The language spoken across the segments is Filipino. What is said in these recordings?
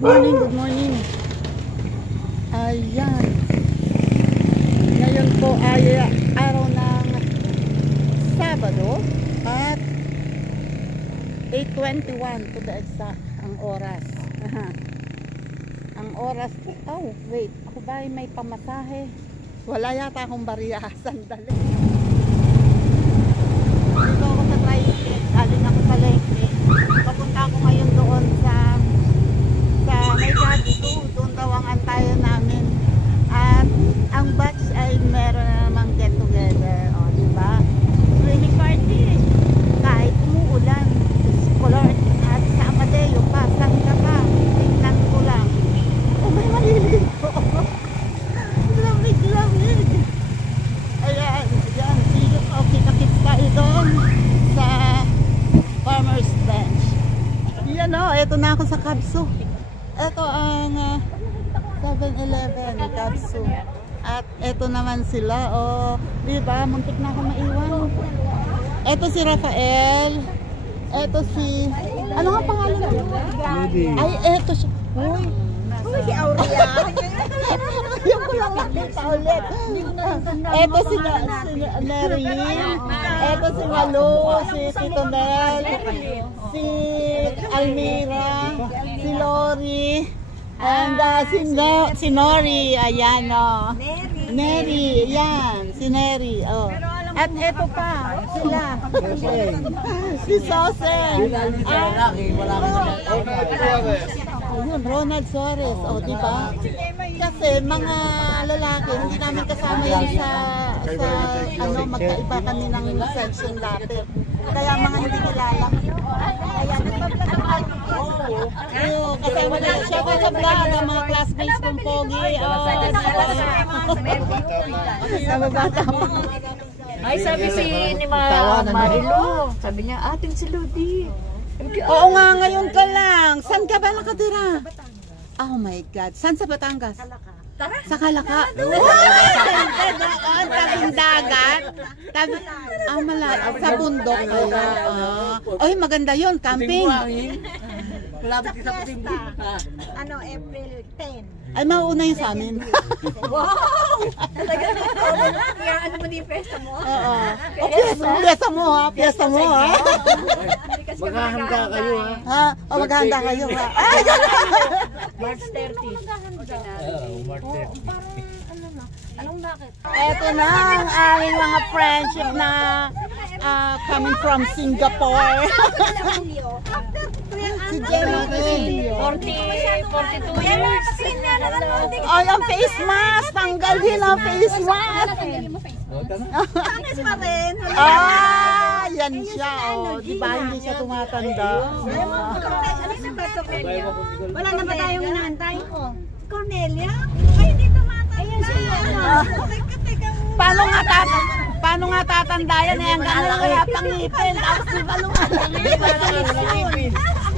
Good morning, good morning. Ayan. Ngayon po ay araw ng Sabado at 8:21 to the exact ang oras. Ang oras, oh wait, ako ba ay may pamasahe? Wala yata akong bariya, sandali. Dito ako sa tricycle, galing ako sa Lengke. Papunta ako ngayon doon sa may gabi ko, doon daw ang antayan namin. At ang batch ay meron na namang get together, o diba? Swimming party, kahit umuulan, color at sa Amadeo pa, saan ka pa, tingnan ko lang. Oh, may maliligo ko. Lamig. Ayan, kita-kits tayo doon sa Farmer's Bench. Yan o, eto na ako sa Kabso. Ito ang 7-Eleven Kabso. At eto naman sila, diba, muntik na ako maiwan. Eto si Rafael. Eto si, ano nga pangalan mo? Ay, eto siya. Uy, si Aurea. Yung ko lang nakita ulit. Eto si Marilyn. Eto si Malu. Si Tito Nel. Si Almira. Si Lori. And si Nori. Ayan o. Neri. Ayan. Si Neri. At eto pa. Sila. Si Soseng. Ayun, Ronald Suarez, diba? Kasi mga lalaki, hindi namin kasama yan sa magkaiba kami ng section lapit. Kaya mga hindi kilala. Kaya nagpa-vlog ako. Kasi wala siya pa sa vlog ng mga classmates kong pogi. Nababata mo. Ay, sabi ni Marilo, sabi niya, atin si Lodi. Oo nga, ngayon ka lang. Saan ka ba nakatira? Oh my God. Saan sa Batangas? Sa Kalaka. Tabing dagat. Sa bundok. Oy, maganda yun. Camping. Malapit sa Putimbo. April 10. Ay, mauuna yun sa amin. Wow! Kaya ano mo din yung pesta mo? Oo. Piyesta mo ha. Maghahanda kayo ha. Maghahanda kayo ha. March 30. March 30. Anong bakit? Eto na ang aming mga friendship na coming from Singapore. Si Jenny. 42 years. Ay, ang face mask! Tanggalin ang face mask! Tangis pa rin. Yan siya. Diba hindi siya tumatanda? Wala na ba tayong inaantay? Cornelia? Ay, hindi tumatanda. Ayan siya. Paano nga tatanda yan? Hanggang ngayon wala pang ngipin. Tapos di ba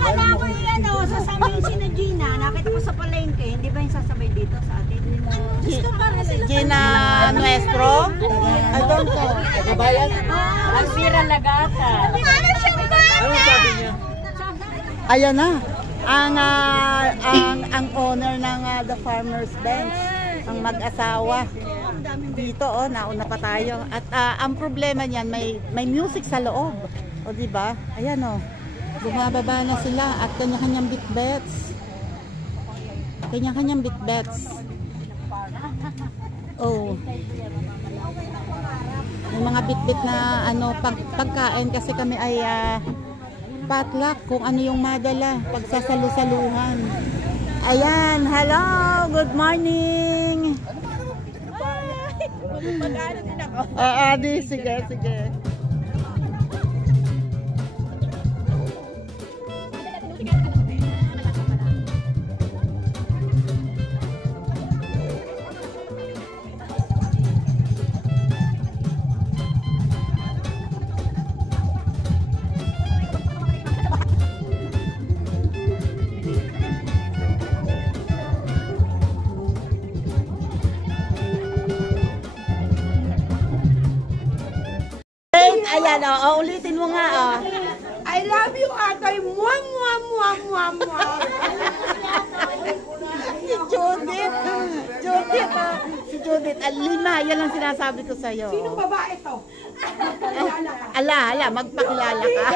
Akala ko yan sasama yung sina Gina. Nakita ko sa palengke. Hindi ba yung sasabay dito sa atin? Gina Nuestro? I don't know. Almira Lagata. Ano sabi niya? Ayan na. Ang owner ng The Farmer's Bench. Ang mag-asawa. Dito nauna pa tayo. At ang problema niyan, may music sa loob. O diba? Ayan bumababa na sila at kanya-kanyang bitbets. Kanya-kanyang bitbets. May mga bitbit na pagkain kasi kami ay potluck kung ano yung madala pagsasalu-saluhan. Ayan, hello, good morning. Mag-ano din ako. Sige. Ayan ulitin mo nga I love you, Atay. Mwah, mwah, mwah, mwah, mwah. Judith. Lima, yan ang sinasabi ko sa'yo. Sinong babae to? Ala, magpakilala ka.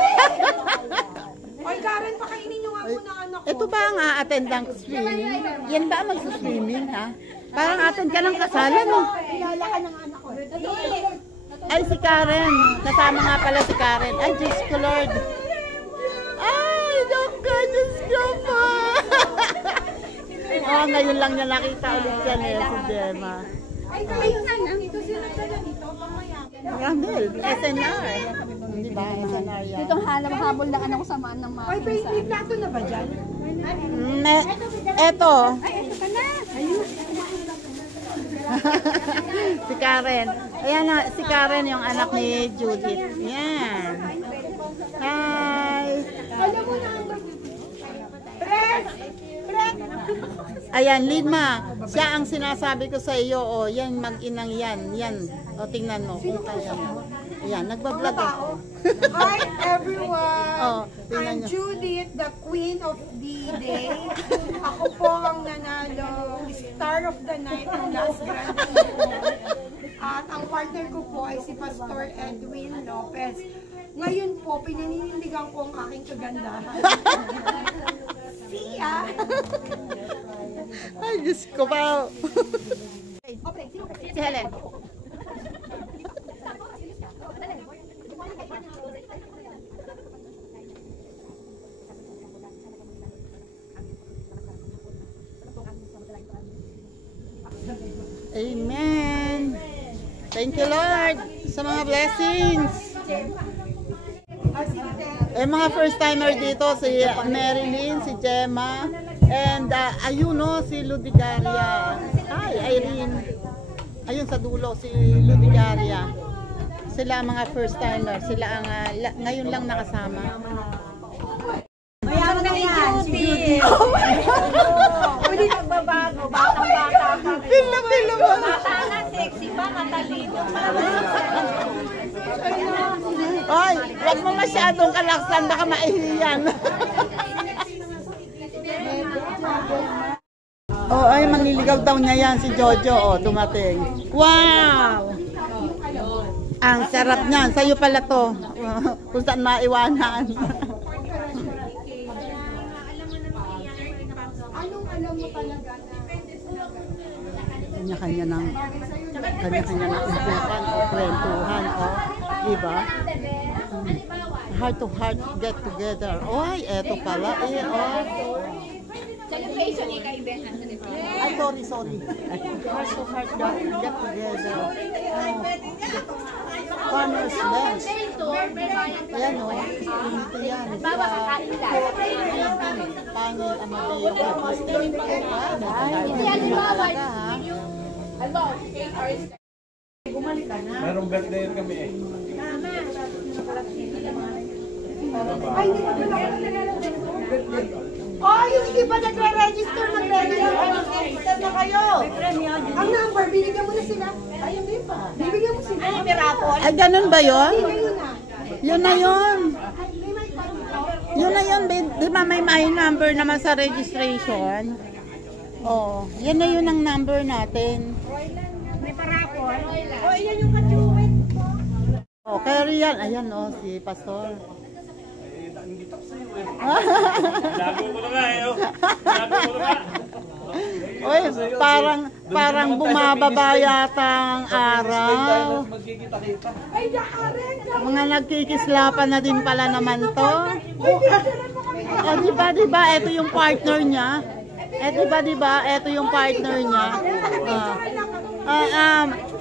Oy, Karen, pakainin nyo nga muna anak ko. Ito ba ang a-attend ng swimming? Yan ba ang mag-swimming, ha? Parang attend ka ng kasalan, no? Kilala ka ng anak ko. Ay, si Karen. Kasama nga pala si Karen. Ay, Diyos ko, Lord. Ay, Diyos ko po. Oh, ngayon lang niya nakita ulit yan eh, si Gemma. Ay, kayo na lang. Ito sila dala nito. Pamaya. Ramel, SNR. Di ba? SNR yan. Itong habol na anak ko samaan ng mga Oy, may plato na ba dyan? Eto. Ay, ito ka na. Si Karen. Ayan na, si Karen yung anak ni Judith. Yan. Hi. Alam mo na ang Pres! Ayan, Lidma. Siya ang sinasabi ko sa iyo. O, yan, mag-inang yan. Yan. O, tingnan mo. Kung kaya mo. Ayan, nagbablog ako. Hi, everyone! Oh, tingnan I'm nyo. Judith, the queen of the day. Ako po ang nanalo, star of the night ng Last Grand Prix. At ang partner ko po ay si Pastor Edwin Lopez. Ngayon po, pinaninindigan ko ang aking kagandahan. See ya! Ay, Diyos ko pa. Si Helen. Amen. Thank you, Lord, sa mga blessings. Mga first timer dito, si Marilyn, si Gemma, and ayun no, si Ludigaria. Ay, Irene. Ayun sa dulo, si Ludigaria. Sila ang mga first timer. Sila ang ngayon lang nakasama. Mayaman na yan, si Judith. Hindi nagbabago, batang-bata pa. Pila mo. Bata na, sexy pa, matalino pa. Ay, wag mo masyadong kalaksan, baka maihiyan. Oh, ay, manliligaw daw niya yan si Jojo. Oh, dumating. Wow! Ang sarap niyan. Sa'yo pala to. Kung saan maiwanan. Anong alam mo talaga na Kanya-kanya ng upuan o kwentuhan o, diba? Heart to heart get together. Oy, eto pala eh, oh. Celebration ni kaibigan. Ay, sorry. Heart to heart get together. Oh. Farmer's Lunch. Ayan o. Ito yan. Pangil Amadeo Bautista. Merong birthday kami eh. ay, hindi pa pala ako oh, yung hindi pa nagre-register, mag-register na kayo. Ang number, binigyan mo na sila. Ay, hindi pa. Bibigyan mo sila. Ay, Mirapol. Ay, ganun ba yun? Yun na. Yun na yun. Ay, may pa dito. Yun na yun. Di ba may number naman sa registration? Oh, yan na yun ang number natin. May parapol. Oh, yan yung kachuwit po. Oh, kaya riyan. Ayan oh, si Pastor. Lago mo na nga eh. Lago mo na nga. Oy, parang bumababa yata ang araw. Magkikita-kita. Ay, Karen. Mga nagkikislapan na din pala naman to. O, diba, ito yung partner niya. Diba, ito yung partner niya.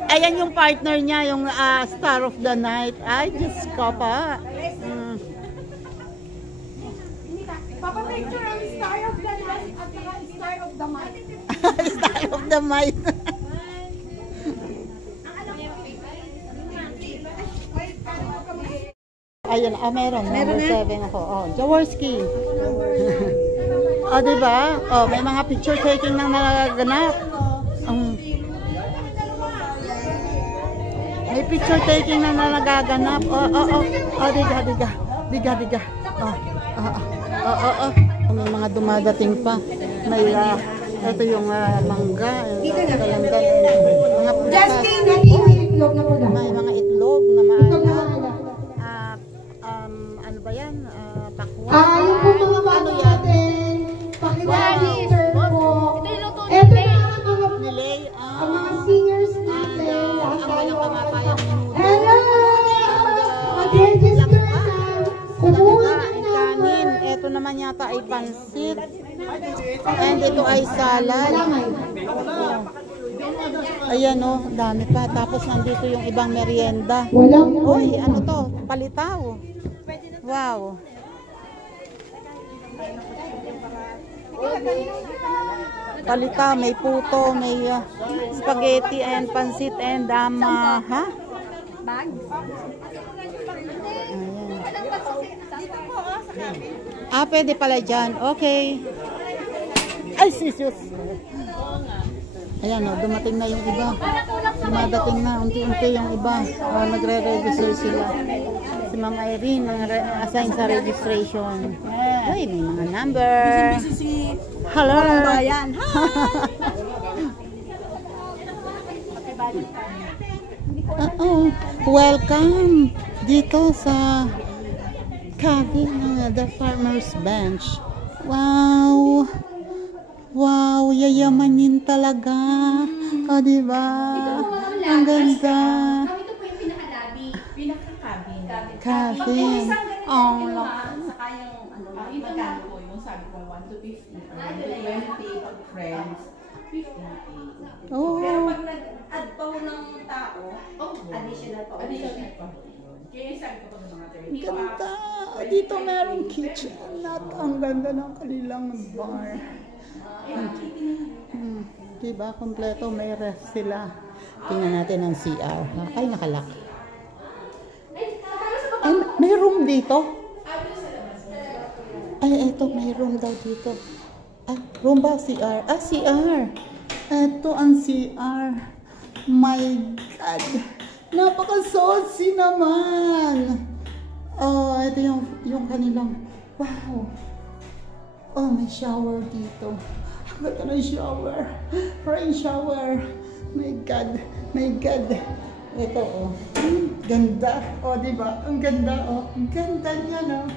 Ayan yung partner niya, yung Star of the Night. Ay, Diyos ko pa. Papa-picture ang Star of the Night at saka Star of the Might. Star of the Might. Ayun, meron. Number 7 ako. Oh, Jaworski. Diba? Oh, may mga picture taking nang nagaganap. May picture taking na nagaganap. Diga. May mga dumadating pa. May Ito yung mangga. Kalanggan. Mga Justin, naging itlog na pula. may mga itlog na maalat. Ano ba yan? Pakwan. Yung po mga bago natin, pakilala po. Ito na ang mga Nilay. mga seniors natin. Ang walang kamapayang minuto. Hello! Mag-register na. Kumuha na Kanin. Ito naman yata ay pansit. And ito ay salad. Ayan o, dami pa. Tapos nandito yung ibang merienda. Walang Uy, ano to? Palitaw. Wow. Palitaw, may puto, may spaghetti and pansit and ha? Ayan. Pwede pala dyan. Okay. Ay, sisus. Ayan o, dumating na yung iba. Dumadating na, unti-unti yung iba. Nagre-register sila. Si Ma'am Irene, assign sa registration. Ay, may mga number. Hello. Welcome dito sa cafe ng The Farmer's Bench. Wow! Wow, yayamanin talaga. O, diba? Ang ganda. Ito po yung pinaka-lobby. Pinaka-cabin. Cafe. Oh, Saka yung magkano po yung sabi ko 1 to 50. 1 to 20 pag friends. 50. oh. Pero pag nag-add pa ho ng tao, additional pa. Additional pa. Kaya sabi ko pag mga 30 pa. Ganda. Dito merong kitchen. Ang ganda ng kanilang bar. Diba? Kompleto. May ref sila. Tingnan natin ang CR. Ay, nakalak. Ay, may room dito? Ay, eto. May room daw dito. Room ba? CR? CR. Eto ang CR. My God. Napaka-saucy naman. Oh, ito yung kanilang. Wow. Oh, may shower dito. Ang ganda ng shower. Rain shower. My God. My God. Ito, oh. Ganda. Oh, diba? Ang ganda, oh. Ang ganda niya, no?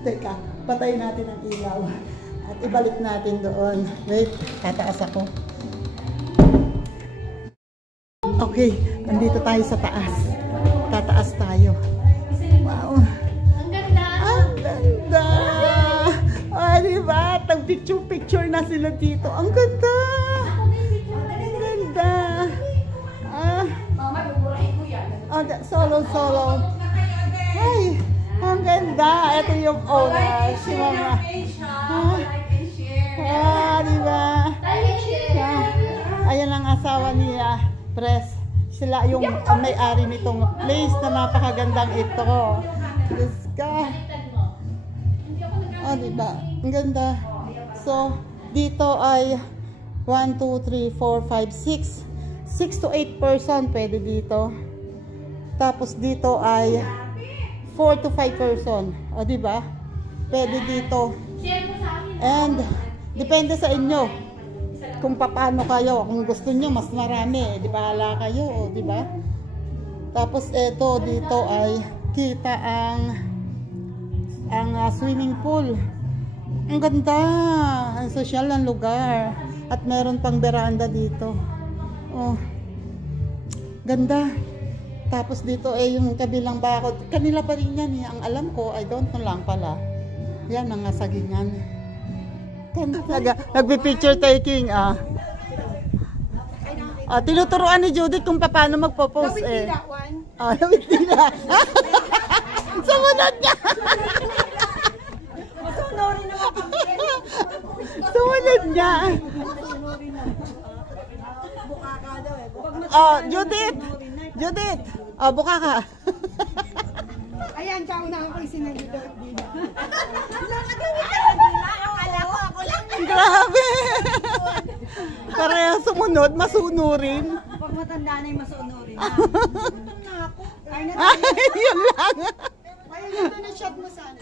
Teka, patayin natin ang ilaw. At ibalik natin doon. Wait, tataas ako. Okay, nandito tayo sa taas. Tataas tayo. Wow. Ang ganda. Ang ganda. Oh, diba? Tag-picture na sila dito. Ang ganda. Ang ganda. Solo. Ay, ang ganda. Ito yung owner. Si Mama. Diba? Ayan ang asawa niya. Press. Sila yung may-ari nitong place na napakagandang ito. Diyos ka. Diba? Ang ganda. So, dito ay 1, 2, 3, 4, 5, 6. 6 to 8 person pwede dito. Tapos dito ay 4 to 5 person. Diba? Pwede dito. And, depende sa inyo. Kung paano kayo. Kung gusto nyo, mas marami. Di bahala kayo. Diba? Tapos, ito, dito ay kita ang swimming pool. Ang ganda. Ang sosyal ng lugar. At meron pang veranda dito. Oh. Ganda. Tapos dito yung kabilang bakod. Kanila pa rin yan. Ang alam ko, I don't know lang pala. Yan, mga sagingan. Nagpi-picture taking, tinuturuan ni Judith kung paano magpo-post eh. Nawitila. Sumunod niya. Sumunod niya. Judith. Buka ka. Ayan, kaunahan ko yung sinagito. Grabe. Parehas sumunod, masunurin. Pag matanda na yung masunurin. Ay, yun lang. Ayun, na shot mo sana.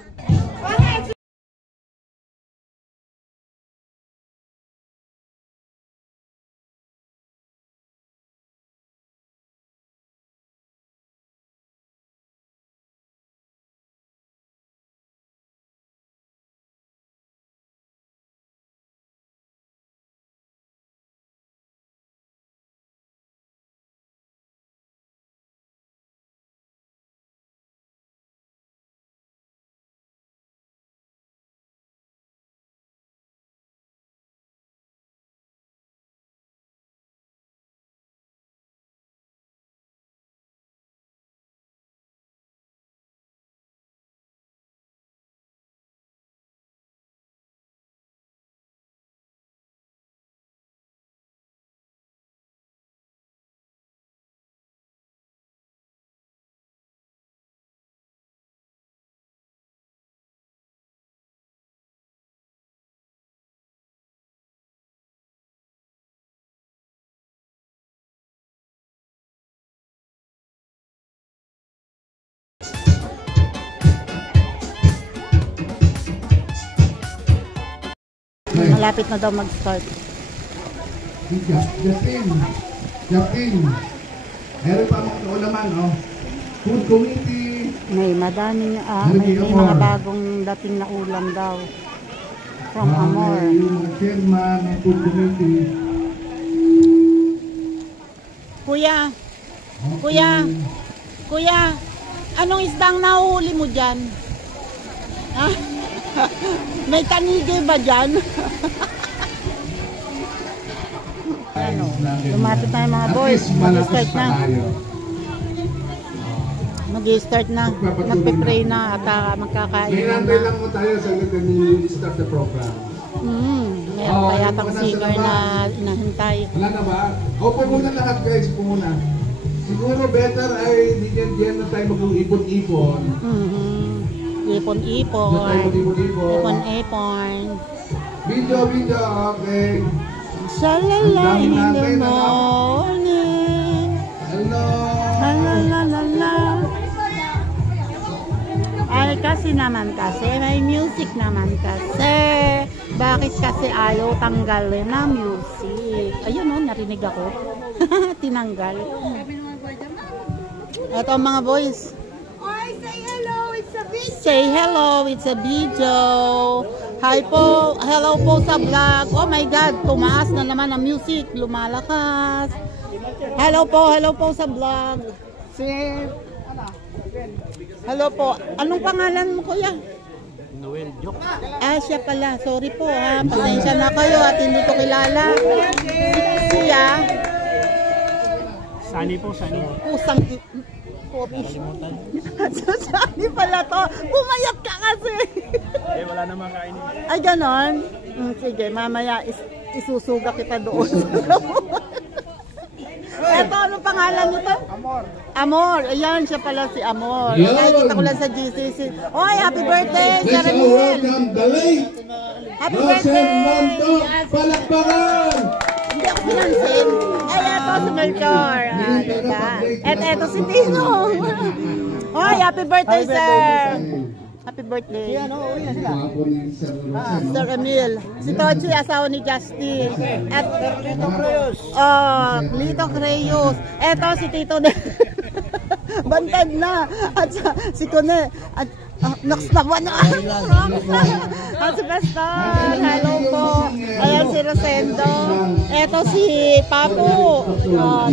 malapit na daw mag-start. Justin. Meron pa mga kaulaman, oh. Food committee. May madaming, may mga bagong dating na ulam daw. From Amor. Yung mga chairman ng food committee. Kuya, anong isdang nahuhuli mo dyan? Ha? May tanige ba dyan? Ano, lumapit na yung mga boys. Mag-start na. Mag-start na. Magpe-pray na at magkakain na. Hinantay lang mo tayo sa start the program. Meron pa yatang singer na inahintay. Wala na ba? Opo muna lahat guys, upo muna. Siguro better ay diyan na tayo mag-ipon-ipon. Ipon-ipon. Ipon-ipon. Video, okay. Shalala in the morning. Hello. Halalala. Ay kasi may music naman kasi. Bakit kasi ayaw tanggalin na music? Ayun o, narinig ako. Tinanggal. Ito ang mga boys. Say hello, it's a video. Say hello, it's a video. Hi po, hello po sa vlog. Oh my God, tumaas na naman ang music. Lumalakas. Hello po sa vlog. Hello po. Anong pangalan mo, kuya? Noel Jok. Siya pala. Sorry po ha. Pasensya na kayo at hindi ko kilala. Siya. Sunny po, Sunny. Pusang Sunny pala to. Pumayat ka kasi. Wala namang kainin. Ay, ganon? Sige, mamaya isusuga kita doon. Eto, anong pangalan nito? Amor. Ayan, siya pala si Amor. Nakikita ko lang sa GCC. Oy, happy birthday, Sir Emil. Happy birthday. Palakpakan! Hindi ako pinansin. Ay, eto si Melchor. Diba? At eto si Tino. Oy, happy birthday, sir. Happy birthday. Sir Emil. Si Tochi, asawa ni Justin. At Lito Creyos. Lito Creyos. Eto si Tito. Bantad na. At si Kone. At Nox naman. At si Pastor. Hello po. Ayan si Rosendo. Eto si Papo. Diba?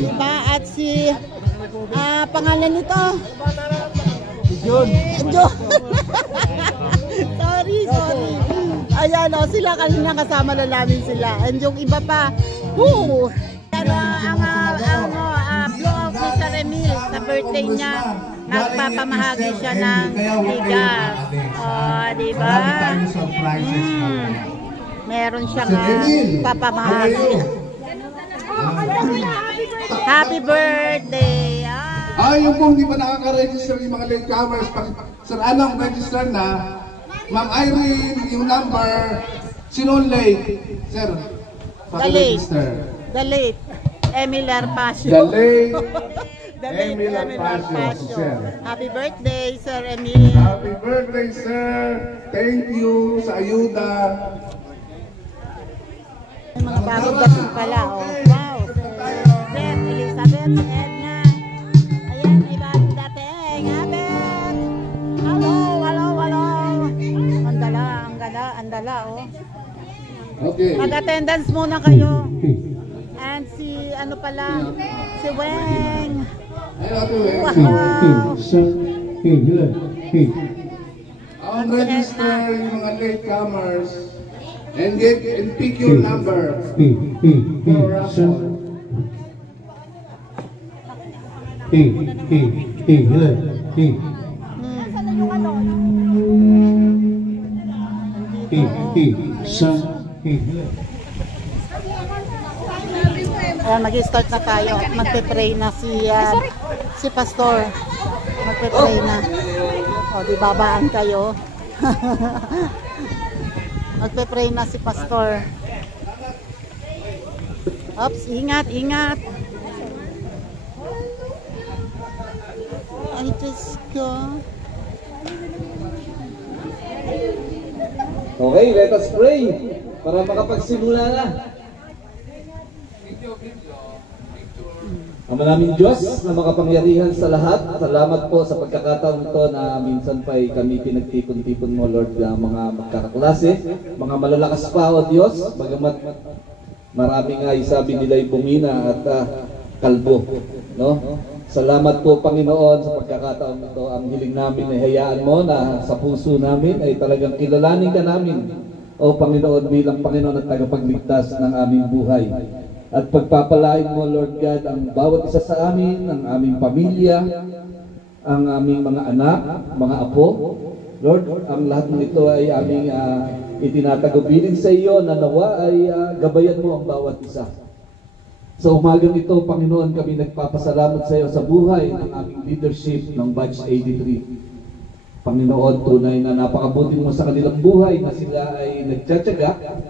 At si pangalan nito. John. Sorry. Ayan o, sila kanina kasama na namin sila. And yung iba pa, blow out ni Sir Emil sa birthday niya. Nagpapamahagi siya ng bigas. Diba? Meron siyang papamahagi. Happy birthday! Yung pong di ba nakaka-register yung mga latecomers, Sir Anong register na, Ma'am Irene, yung number, sinong late? Sir, paki-register. The late, Emil Arpacio. The late, Emil Arpacio. Happy birthday, Sir Emil. Happy birthday, sir. Thank you sa ayuda. Mga bagong dating pala, oh. Wow. Beth, Elizabeth, Edna. Ayan, may bagong dating. Beth. Hello. Andala, oh. Okay. Mag-attendance muna kayo. And si, ano pala, si Weng. Wow. I'll register yung mga latecomers and pick your number. Ayan, mag-start na tayo at magpe-pray na si Pastor. Magpe-pray na. O, di babaan kayo. Magpe-pray na si Pastor. Oops, ingat. Ay, Diyos ko. Okay, let us pray. para makapagsimula na. Ang maraming Diyos na makapangyarihan sa lahat, salamat po sa pagkakataon ito na minsan pa ay kami pinagtipon-tipon mo, Lord, na mga magkakaklase, mga malalakas pa, O Diyos, bagamat marami nga sabi nila ay bumina at kalbo. No? Salamat po, Panginoon, sa pagkakataon ito. Ang hiling namin ay hayaan mo na sa puso namin ay talagang kilalanin ka namin, O Panginoon, bilang Panginoon at tagapagligtas ng aming buhay. At pagpapalain mo, Lord God, ang bawat isa sa amin, ang aming pamilya, ang aming mga anak, mga apo. Lord, ang lahat ng ito ay aming itinatagubilin sa iyo na nawa ay gabayan mo ang bawat isa. Sa umagang ito, Panginoon, kami nagpapasalamat sa iyo sa buhay ng aming leadership ng Batch 83. Panginoon, tunay na napakabuti mo sa kanilang buhay na sila ay nagtsatsaga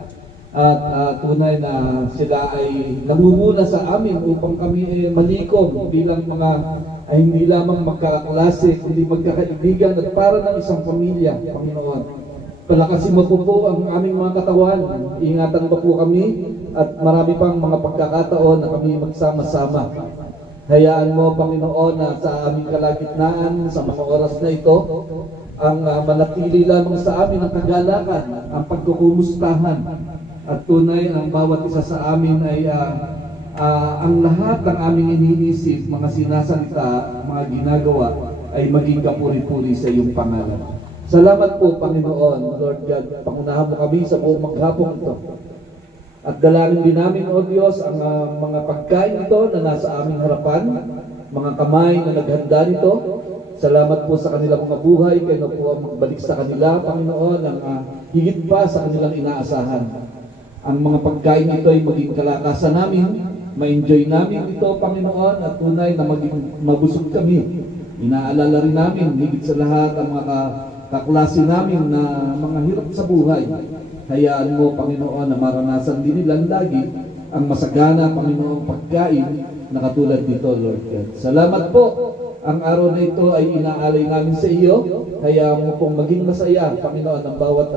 at tunay na sila ay namumuna sa amin upang kami ay malikom bilang mga ay hindi lamang magkakaklase, kundi magkakaibigan at para ng isang pamilya, Panginoon. Palakasin mo po ang aming mga katawan, ingatan mo po kami at marami pang mga pagkakataon na kami magsama-sama. Hayaan mo, Panginoon, na sa aming kalagitnaan, sa mga oras na ito, ang manatili lamang sa amin ang kagalakan, ang pagkukumustahan. At tunay ang bawat isa sa amin ay ang lahat ng aming iniisip, mga sinasalita, mga ginagawa ay maging kapuri-puri sa iyong pangalan. Salamat po, Panginoon, Lord God. Pangunahan mo kami sa buong maghapon ito. At dalangin din namin, O Diyos, ang mga pagkain ito na nasa aming harapan, mga kamay na naghanda nito. Salamat po sa kanilang mga buhay, kayo po ang magbalik sa kanila, Panginoon, ang higit pa sa kanilang inaasahan. Ang mga pagkain ito ay maging kalakasan namin, ma-enjoy namin ito, Panginoon, at tunay na maging mabusog kami. Inaalala rin namin, higit sa lahat, ang mga kaklase namin na mga hirap sa buhay. Hayaan mo, Panginoon, na maranasan din nilang lagi ang masagana, Panginoon, pagkain na katulad nito, Lord God. Salamat po. Ang araw na ito ay inaalay namin sa iyo. Kaya mo pong maging masaya, Panginoon, ang bawat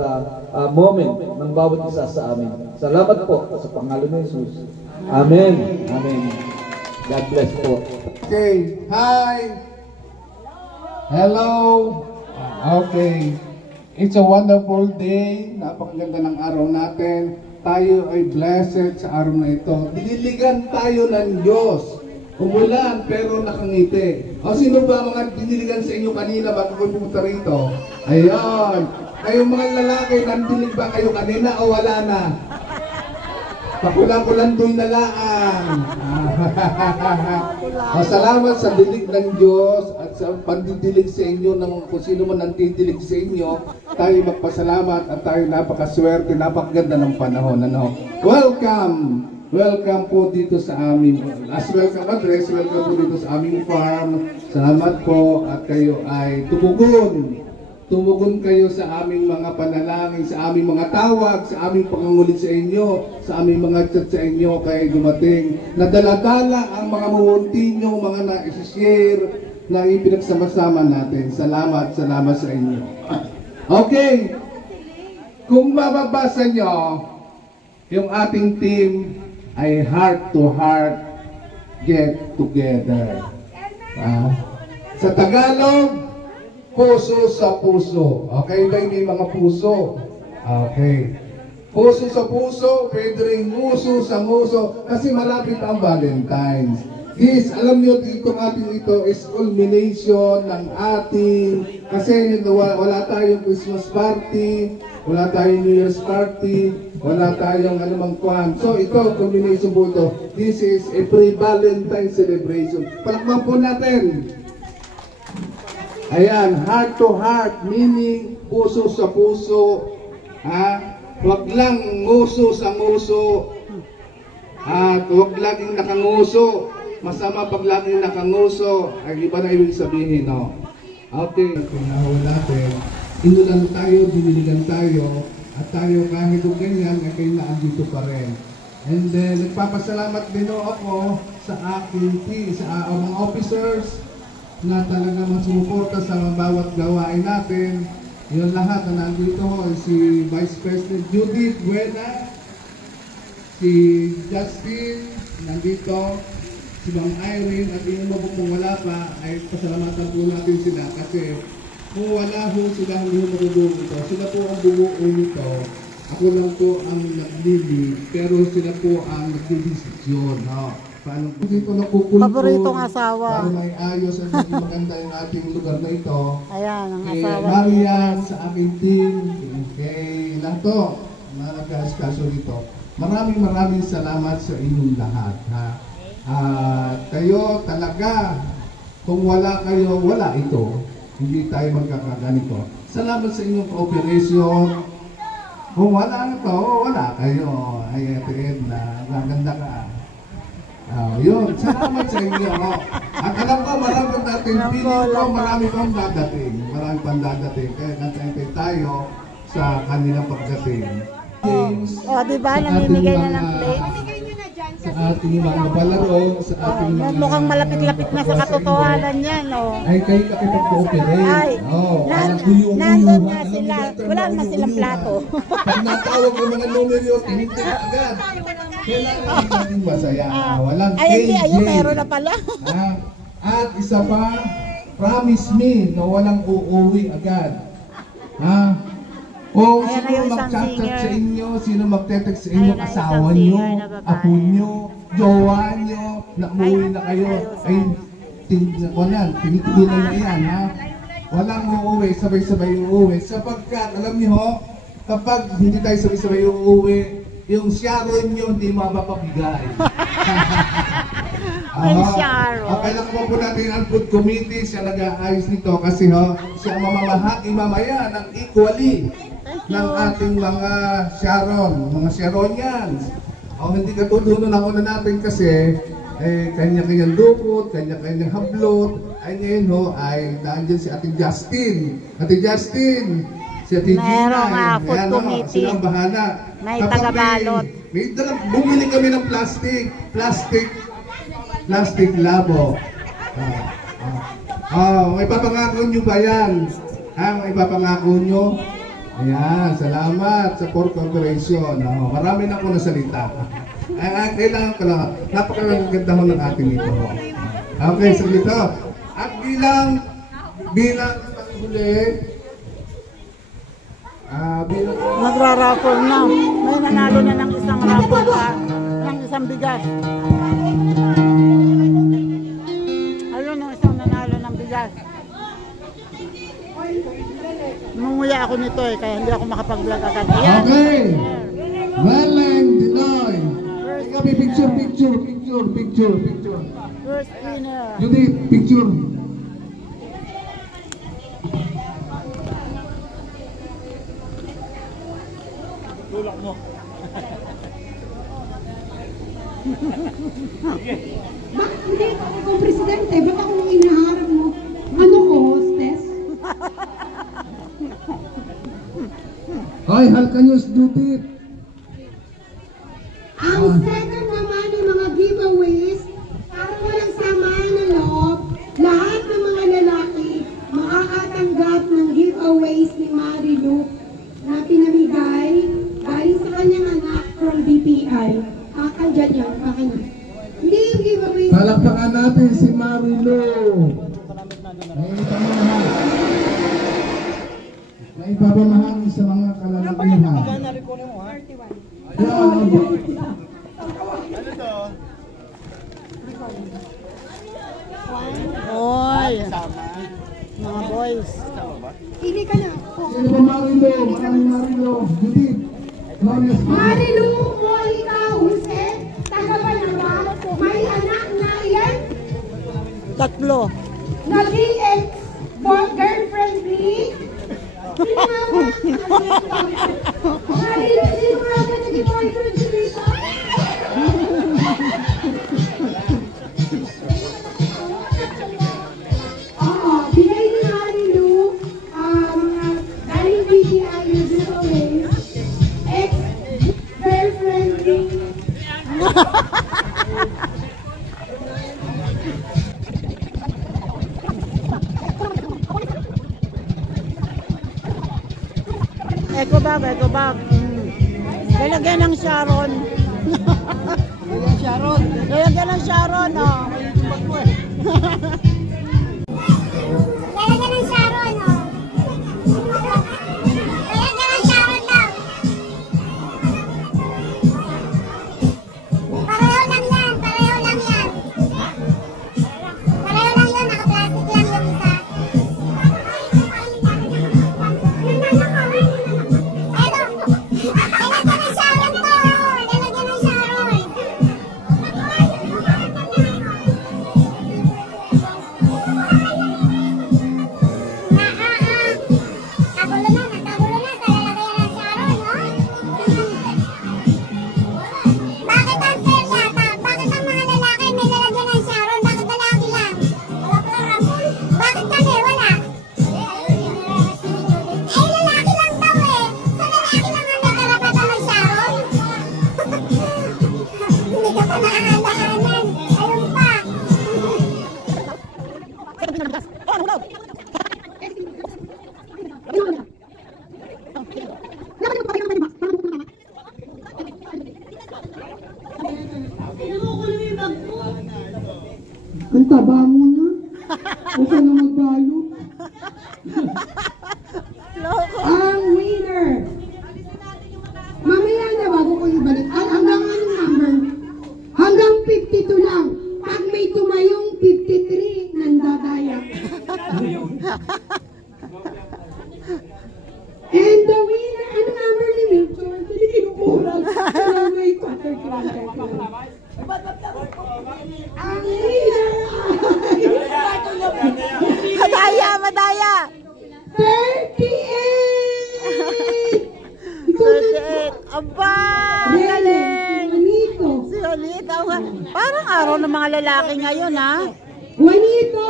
moment ng bawat isa sa amin. Salamat po sa pangalan ng Jesus. Amen. Amen. God bless po. Okay. Hi. Hello. Okay. It's a wonderful day. Napakaganda ng araw natin. Tayo ay blessed sa araw na ito. Diniligan tayo ng Diyos. Umulan pero nakangiti. O sino ba mga diniligan sa inyo kanina bago kayo pumunta rito? Ayun. Kayong mga lalaki, nandilig ba kayo kanina o wala na? Pakulang-kulandoy na laan. Salamat sa dilig ng Diyos at sa pandidilig sa inyo ng kung sino man nandidilig sa inyo. Tayo magpasalamat at tayo napakaswerte, napakaganda ng panahon. Ano? Welcome! Welcome po dito sa amin. As welcome address, welcome po dito sa aming farm. Salamat po at kayo ay tumugon. Tumugon kayo sa aming mga panalangin, sa aming mga tawag, sa aming pangangulit sa inyo, sa aming mga chat sa inyo kaya dumating. Nadala-dala ang mga mumunti nyo, mga na-share na ipinagsama-sama natin. Salamat, salamat sa inyo. Okay, kung mababasa nyo, yung ating team ay heart to heart get together. Sa Tagalog, puso sa puso. Okay, ba may mga puso? Okay. Puso sa puso, pwede rin nguso sa nguso, kasi malapit ang Valentine's. This, alam nyo, itong ating ito is culmination ng ating, kasi wala tayong Christmas party, wala tayong New Year's party, wala tayong anumang kwan. So ito, culmination po ito. This is a pre-Valentine celebration. Palakpan po natin. Ayan, heart to heart, meaning puso sa puso. Huwag lang nguso sa nguso. At huwag laging nakanguso. Masama pag laging nakanguso. Ay iba na ibig sabihin, no? Okay, pinahawal natin. Inulan tayo, diniligan tayo. At tayo kahit kung ganyan, ay kayo naandito pa rin. And then, nagpapasalamat din ako sa aking team, sa mga officers, na talaga masumuporta sa bawat gawain natin. Yung lahat na nandito, si Vice President Judith Buena, si Justin, nandito, si Ma'am Irene, at yung mga kung wala pa, ay pasalamatan po natin sila kasi kung wala ho sila hindi mabubuo ito. Sila po ang bumuo nito. Ako lang po ang naglili, pero sila po ang nagdidesisyon. No? Paano po dito nakukulong? Paboritong asawa. Para may ayos at maging maganda yung ating lugar na ito. Ayan, ang Kay asawa. Marian, sa aking team, kay Lanto, na nag-askaso dito. Maraming salamat sa inyong lahat. Ha? Kayo talaga, kung wala kayo, wala ito. Hindi tayo magkakaganito. Salamat sa inyong cooperation. Kung wala na to, wala kayo. Ay, etiid na, maganda ka. Yun, salamat sa inyo. At alam ko, marami natin, feeling ko, marami pang dadating. Marami pang dadating. Kaya nantay tayo sa kanilang pagdating. Diba, namimigay na ng plates. Sa ating mga palaro, sa ating mga... Mukhang malapit-lapit na sa katotohanan yan, Ay, kayo nakipag-cooperate. Nandun na sila. Wala naman silang plato. Pag natawag yung mga numero, tinitip agad. Kailangan natin masaya. Walang KJ. Ayun, meron na pala. At isa pa, promise me na walang uuwi agad. Kung sino mag-chat sa inyo, sino mag-text sa inyo, asawa nyo, apo nyo, jowa nyo, na umuwi na kayo, ay tinitigilan na yan, ha? Walang uuwi, sabay-sabay uuwi. Sapagkat, alam nyo ho, kapag hindi tayo sabay-sabay uuwi, yung Sharon nyo hindi mapapabigay. Kailangan po natin ang food committee, siya nag-aayos nito kasi ho, siya mamamahagi mamaya ng equally ng ating mga Sharonians. Hindi katulungan ang una natin kasi kanya-kanyang dukot, kanya-kanyang hablot. Ay ngayon ho, ay dahil dyan si Ate Justin. Ate Justin, si Ate Gina. Meron nga food committee. Sila ang bahala. May tagabalot. Bumili kami ng plastic labo. May papangako nyo ba yan? May papangako nyo? Ayan, salamat sa Port Corporation. Marami na ako nasalita. Kailangan ko lang. Napakaganda ho ng ating ito. Okay, so dito. At bilang panghuli, Nagra-raffle na. May nanalo na ng isang raffle pa, ng isang bigas. Ayun, ng isang nanalo ng bigas. Nanguya ako nito kaya hindi ako makapag-vlog agad. Ayan. Okay. Wellen Dinoy. Kami picture. First winner. Judith, picture. Tulak mo. Bakit hindi ako presidente? Ba't ako nang inaharap mo? Ano ko, hostess? Ay, Halka News, Judith. Ang second naman ng mga giveaways, para walang samaan na loob, lahat ng mga lalaki makakatanggap ng giveaways ni Marilu na pinamigay galing sa kanyang anak from BPI. Andyan yan, akin na. Hindi yung giveaway. Palakpakan natin si Marilu. May ipapamahagi sa mga kalalakihan. Oy, mga boys. Pili ka na. Sino ba Marilu? Maraming Marilu. Judith. Marilu Monica Jose, taga Panama, may anak na ilan? 3. Naging ex-girlfriend ni? Sino nga ba? Marilu, sino nga ba naging boyfriend si Rita? Bigay ni Marilu, galing BPI yung giveaways, ex-girlfriend ni? Eco bag. Lalagyan ng Sharon. Lalagyan ng Sharon, oh. Lalagyan ng Sharon, oh. Lalagyan ng Sharon lang. Pareho lang yan. Pareho lang yan, naka-plastic lang yung isa. Ang taba mo na. Huwag ka na magbalot. Ang winner. Mamaya na bago ko ibalik. Hanggang anong number? Hanggang 52 lang. Pag may tumayong 53, nandadaya. And the winner, ano number ni Victor? Hindi kinukulang. Pero may quarter cranker. Ang winner Madaya! 38! 38! Aba! Galing! Juanito! Si Juanito! Parang araw ng mga lalaki ngayon, ha? Juanito!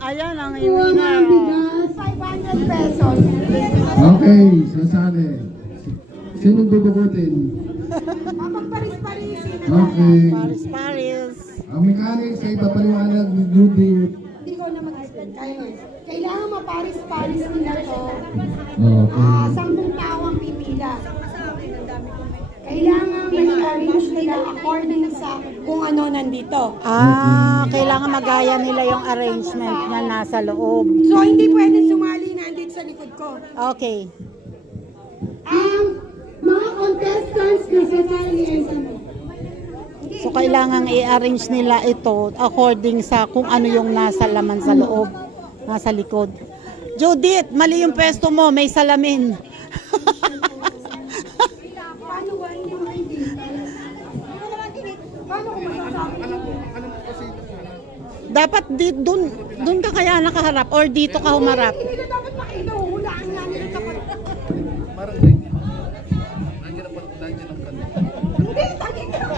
Ayan ang Kuha winner. ng bigas. 500 pesos. Okay, sasali. Sinong bubukutin? Mapagparis-parisin. Okay. Paris. Ang mechanics ay papaliwanag ni Judy. Hindi ko na mag-explain kayo. Kailangan maparis-paris nila to. Okay. 10 tao ang pipila. Kailangan mag-arrange nila according sa kung ano nandito. Kailangan magaya nila yung arrangement na nasa loob. So, hindi pwede sumali na andito sa likod ko. Okay. Ang mga contestants na sasali ay So, kailangan i-arrange nila ito according sa kung ano yung nasa laman sa loob, nasa likod. Judith, mali yung pwesto mo, may salamin. paano ba? Hindi mo hindi. Paano ko masasabi? Dapat dun ka kaya nakaharap or dito ka humarap. Hindi na dapat makita. Hulaan nga nila sa Hindi, tangin ka.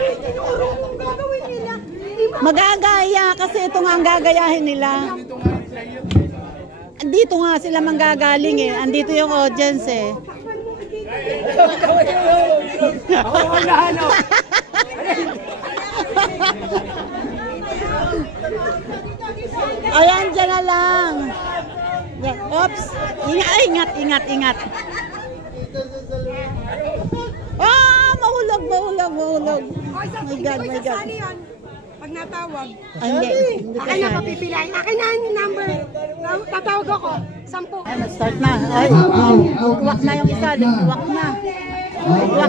Tinuro kung gagawin nila. Magagaya kasi ito nga ang gagayahin nila. Dito nga sila manggagaling eh. Andito yung audience eh. Ayan, dyan na lang. Oops. Ingat. Mahulog. My God. Pag natawag. Hindi Akin na papipilain. Akin na yung number. Tatawag ako. 10. Start na. Ay, wak na yung isa. Wak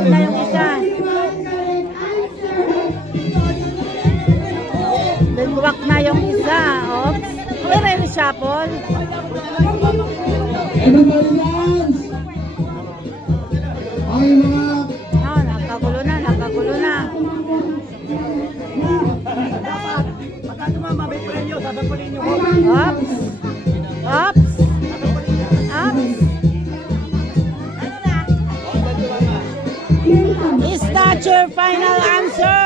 na yung isa. Wak na yung isa. Oops. Pero yung shuffle. Everybody dance! Okay mga... Nakagulo na. Oops. Is that your final answer?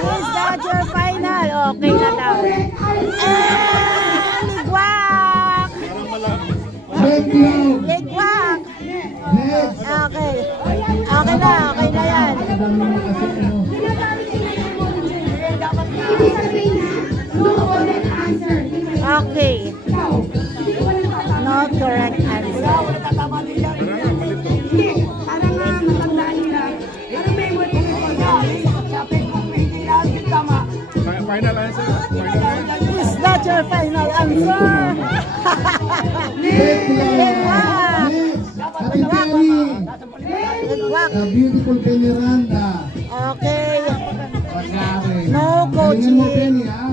Is that your final? Okay na daw. Ligwak! Ligwak! Okay. Okay na yan. Okay. No correct answer. Hindi, para nga matandaan nila. Pero may word ko na. Sa Facebook, may hindi natin tama. Final answer. Final answer. Is that your final answer? Ate Penny. Good luck. The beautiful Veneranda. Okay. Pagkari. No Galingan coaching. mo, Penny, ha?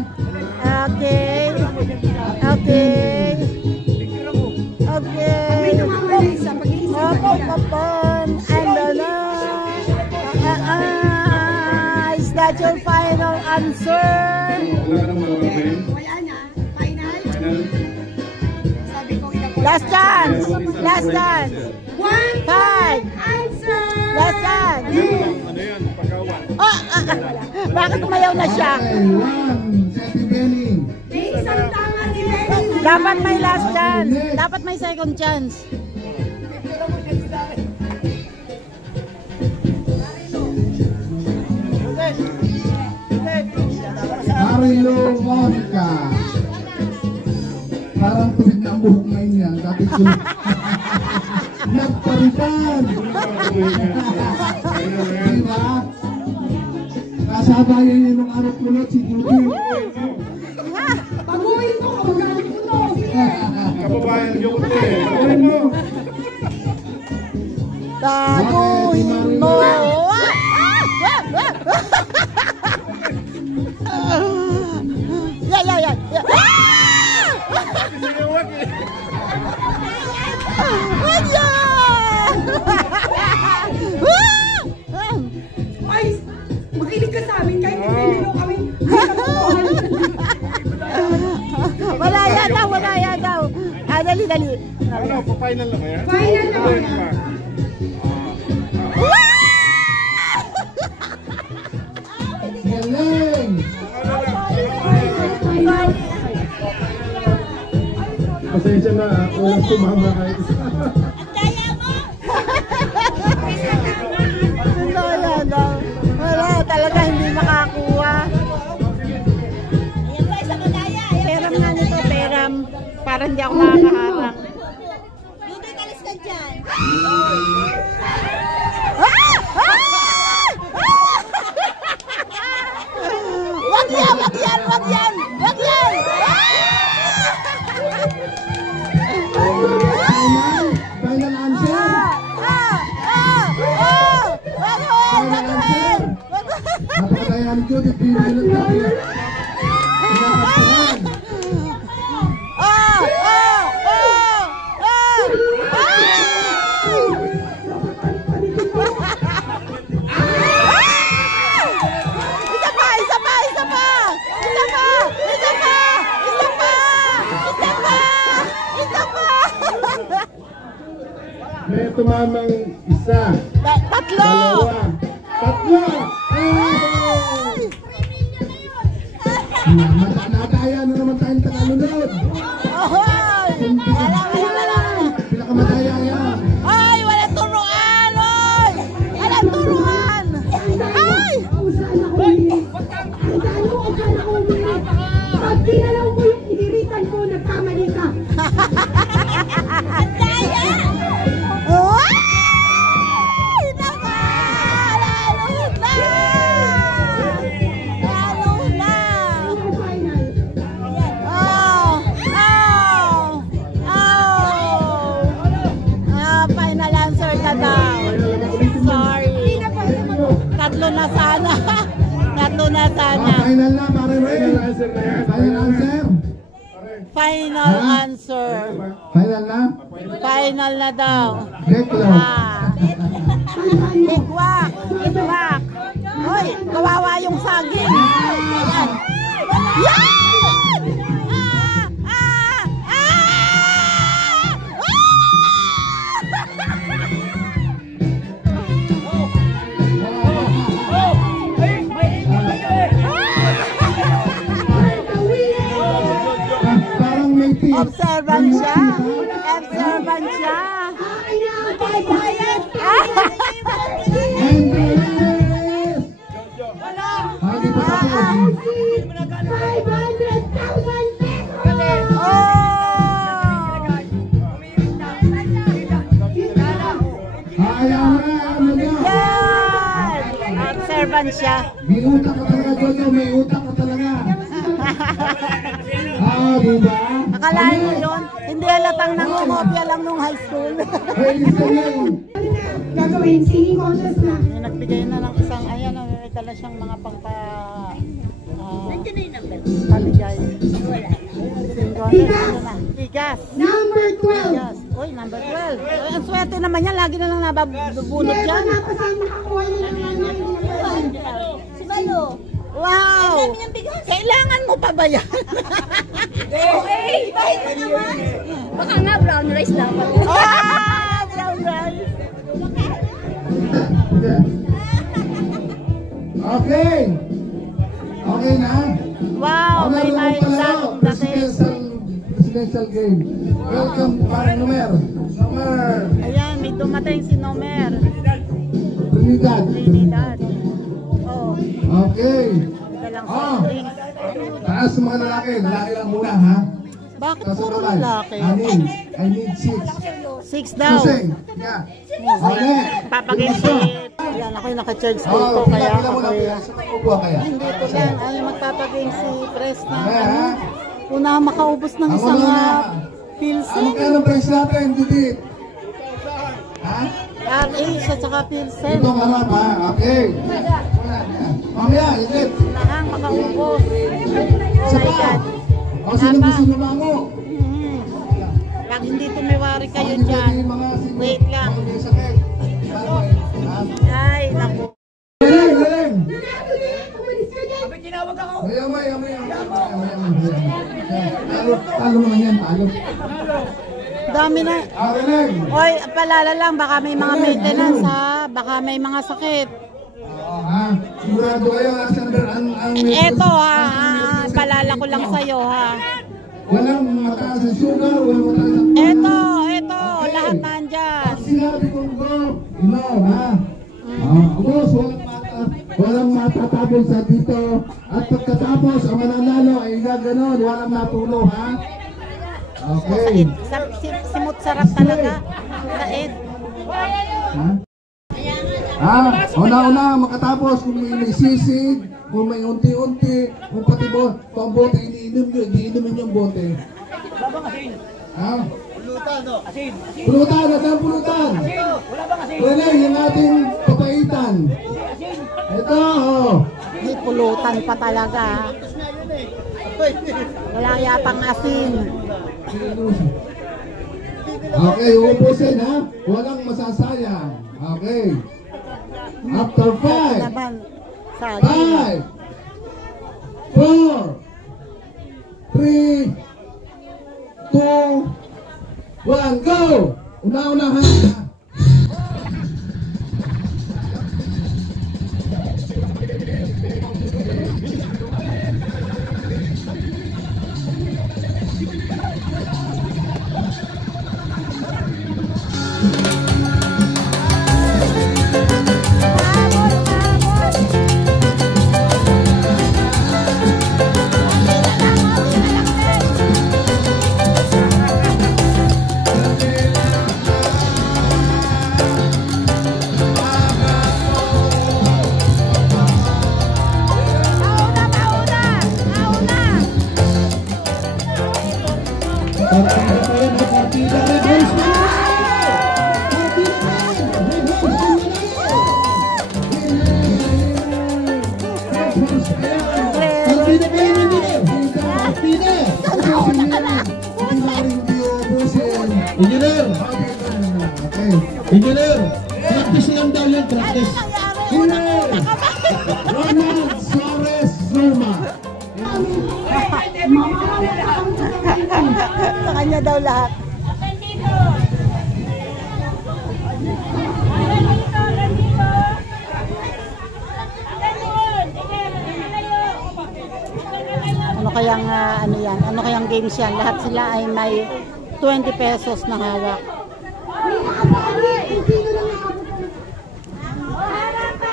Okay. Okay. Okay. May namamali sa pag-iisip. Is that your final answer? Wala ka nang malababin. Wala na. Final. Sabi ko, Last chance. Last chance. 1, 5. answer! Last chance. Ano yan? Pagkawan. Bakit umayaw na siya? Okay, 1. Si Ate Penny. May isang tama si Lenny. Dapat may last chance. Dapat may second chance. Mario Monica. Parang tuwid na ang buhok ngayon yan. Dati ko nagparitan. Diba? Kasabayan niya nung araw kulot si Judy. Baguhin mo, magaling ko no. Kababayan niyo ko eh. Baguhin mo. Taguhin mo. Yeah. Ay, makinig ka sa amin kahit pinilo kami. Wala yata. Dali. Ano, pa-final na ba yan? Final na ba yan? Galing! Pasensya na, walang sumama kahit isa. Wala, talaga hindi makakuha. Peram nga nito, peram. Para hindi ako makakaharang. Hindi, kalis ka dyan. Wag yan! Final answer? Napakadaya ni Judith, pinilot na pinakasahan. May tumamang isa, Tatlo! dalawa, tatlo! Nadaya na naman tayong tagalunod. Ahoy! Wala. Pinakamadaya yan. Ay, walang turuan! Oy! Walang turuan! Ay! Pag tinalaw mo yung iniritan ko, nagkamali ka. Final answer na daw. Sorry. Tatlo na sana. Final na, pare Ray. Final answer. Final answer. Final na. Final na daw. Deklo. Bigwak. Hoy, kawawa yung saging. Yan. Yan! Parang may tip. Observant siya. And the rest. Hindi pa tapos. 500,000 pesos! Ayaw na, ano na. Yan! Observant siya. May utak ka talaga, Jojo. May utak ka talaga. Diba? Akalain mo yun? Hindi halatang nangungopia lang nung high school. Gagawin, singing contest na. May nagbigay na ng isang, ayan, may dala siyang mga Nandiyan na yung number. paligay. Tigas. Number 12. Tigas. Uy, number 12. Uy, ang swerte naman yan. Lagi na lang nababunot Never yan. napasama nakakuha na naman. Si Balo. Wow! Kailangan mo pa ba yan? Okay, bakit na naman? Baka nga brown rice dapat. Ah! Brown rice. Okay. Okay na. Wow! May isang dating. Presidential game. Welcome, Parang Nomer. Ayan, may dumating si Nomer. Trinidad. Trinidad. Oh, Okay. dalang Oh. soft drink. Taas sa mga lalaki. Lalaki lang muna, ha? Bakit Taas puro sa babae. lalaki? I need 6. 6 daw. Susing. Yeah. Okay. Papag-game. Yan, ako'y naka-charge dito, kaya ako'y... Upo kaya. Hindi ko lang, ay magpapagame si Press na Okay, ha? una makaubos ng Ako isang muna. pilsen. Ano kaya ng price natin, Judith? Ha? RH at saka pilsen. Itong harap, ha? Okay. Mamaya, Judith. Lahang makaubos. Isa My pa. God. O, sino gusto na bango? Mhm. Pag hindi tumiwari kayo Hindi dyan, pwede yung mga single. wait lang. Mga may sakit. Ay, naku. Galing, galing. Tinawag ako. Talo naman yan, talo. Dami na. Galing. Oy, palala lang, baka may mga maintenance ha. Baka may mga sakit. Sigurado kayo, Alexander, ang Eto ha, palala ko lang sa'yo ha. walang mataas sa sugar, walang mataas sa... Eto, lahat nandyan. Sinabi kong go, no, ha? Boss, walang matatabol sa dito. At pagkatapos, ang mananalo ay gaganon, walang natulo, ha? Okay. Simut sarap talaga. Said. Una-una, makatapos, kung may sisig, kung may unti-unti, kung pati pang bote, iniinumin yung bote. Ha? Pulutan, nasaan pulutan? Wala, yung ating papaitan. Ito, May pulutan pa talaga. Wala yatang asin. Okay, ubusin ha. Walang masasayang. Okay. After 5, Naman, saging. 5, 4, 3, 2, 1, go! Una-unahan ha. Engineer! Engineer! Practice lang daw yun, practice. Ronald Suarez Roma. Sa kanya daw lahat. Ano kayang ano yan? Ano kayang games yan? Lahat sila ay may 20 pesos na hawak.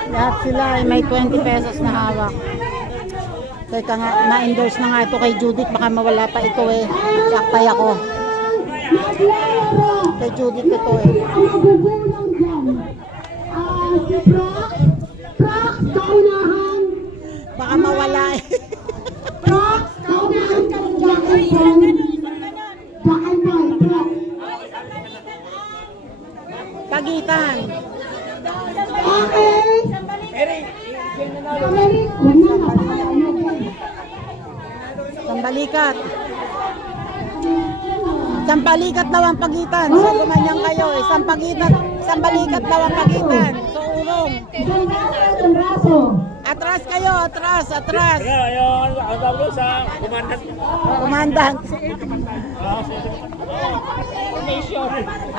Lahat sila ay may 20 pesos na hawak. Teka nga, na-endorse na nga ito kay Judith. Baka mawala pa ito eh. Sakpay ako. Kay Judith ito eh. Ang magugulang dyan. Si Prox, kaunahan. Baka mawala eh. Prox, kaunahan ka ng Jack and Paul. Jack and Paul, Prox. Pagitan. Okay. Kamalik. Huwag na napakalayo. Sambalikat. Sampalikat daw ang pagitan. So gumanyan kayo eh. Sambalikat daw ang pagitan. So urong. Atras kayo, atras. Yung tawag sa Kumandant.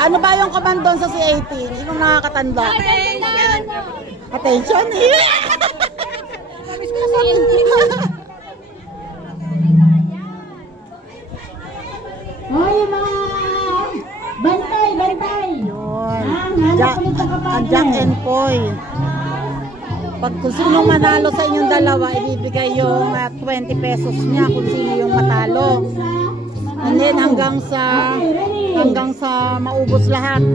Ano ba yung komandon sa C18? Yung nakakatanda? Attention. Hoy, mga bantay. Yun. Ang Jack and Poy. Pag kung sino manalo sa inyong dalawa, ibibigay yung 20 pesos niya kung sino yung matalo. And then hanggang sa maubos lahat,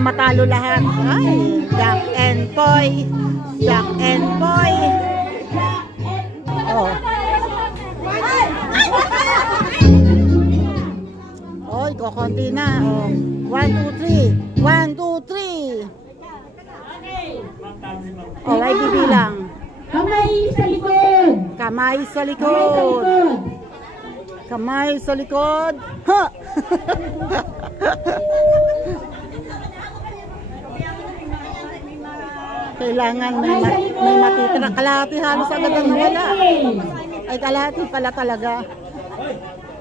matalo lahat. Ay, Jack and Poy. Oh. Oy, kukunti na. Oh. 1, 2, 3. 1, 2, 3. Oh, ay bibilang. Kamay sa likod. Kamay sa likod. Kamay sa likod. Ha! Kailangan may matitira. Kalahati halos agad ang nawala. Ay, kalahati pala talaga.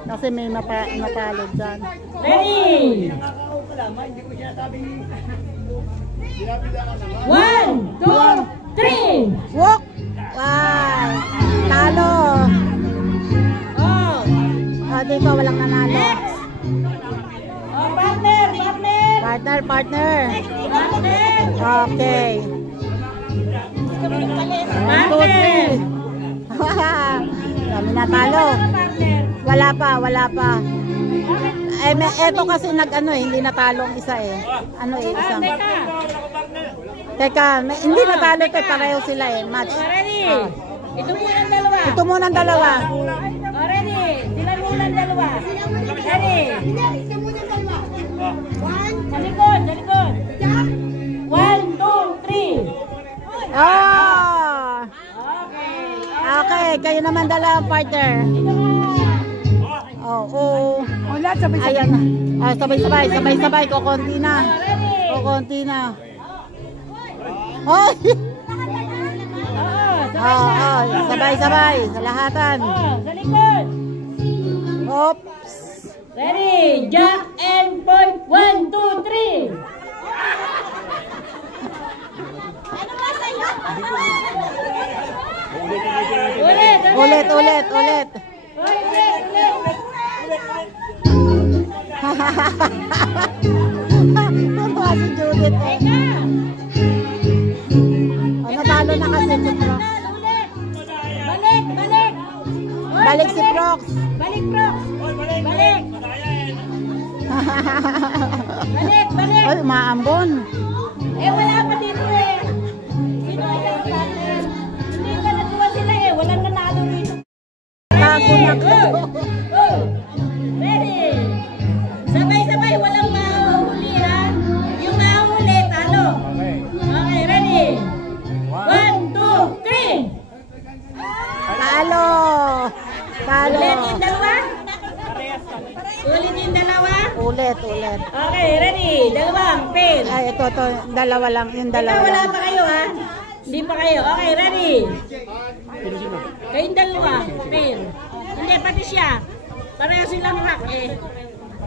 Kasi may napalo dyan. Ready? 1, 2, 3. Walk! Wow! Talo! Oh. Dito walang nanalo. Oh, partner. Partner. Okay. 1, 2, 3. Kami natalo. Wala pa. Eto kasi hindi natalo ang isa eh. Isang. Teka, hindi natalo ito, pareho sila eh. Match. Ready? Ito muna ang dalawa. Ito muna ang dalawa. Ready? Sila muna ang dalawa. Ready? Sa likod. 1, 2, 3. Oh! Okay, kayo naman dalawang partner. Oo. Ayan na. Sabay. Kukunti na. Hoy! Sabay. Sa lahatan. Sa likod. Oops. Ready? Jack and Poy. 1, 2, 3. Ulit. Natuwa si Judith. Natalo na kasi si Prox. Balik si Prox. Balik. Ay, maambon. Wala pa dito eh. Sino yung partner? Hindi pa natuwa sila eh. Walang nanalo dito. Tago na ko. Ready? Sabay. Walang mahuli ha. Yung mahuli, talo. Okay, ready? 1, 2, 3. Talo. Ulit yung dalawa? Ulit. Okay, ready? Dalawang pair. Ay, ito. Dalawa lang. Yung dalawa Wala lang. pa kayo ha? Hindi pa kayo. Okay, ready? Kayong dalawa, pair. Hindi, pati siya. Pareho silang rock eh.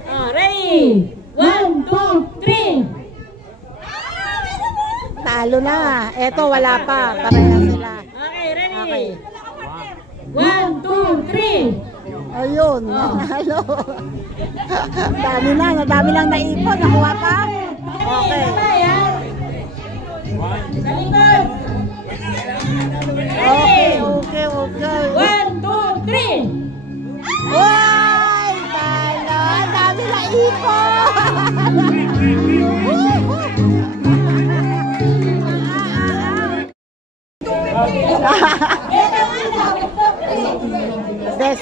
Oh, ready? 1, 2, 3. Talo na. Ito, wala pa. Pareha sila. Okay, ready? Okay. 1, 2, 3. Ayun, nanalo. Dami lang naipon. Nakuha pa? Okay. Sa likod. Okay. 1, 2, 3. Ay, talo. Dami naipon.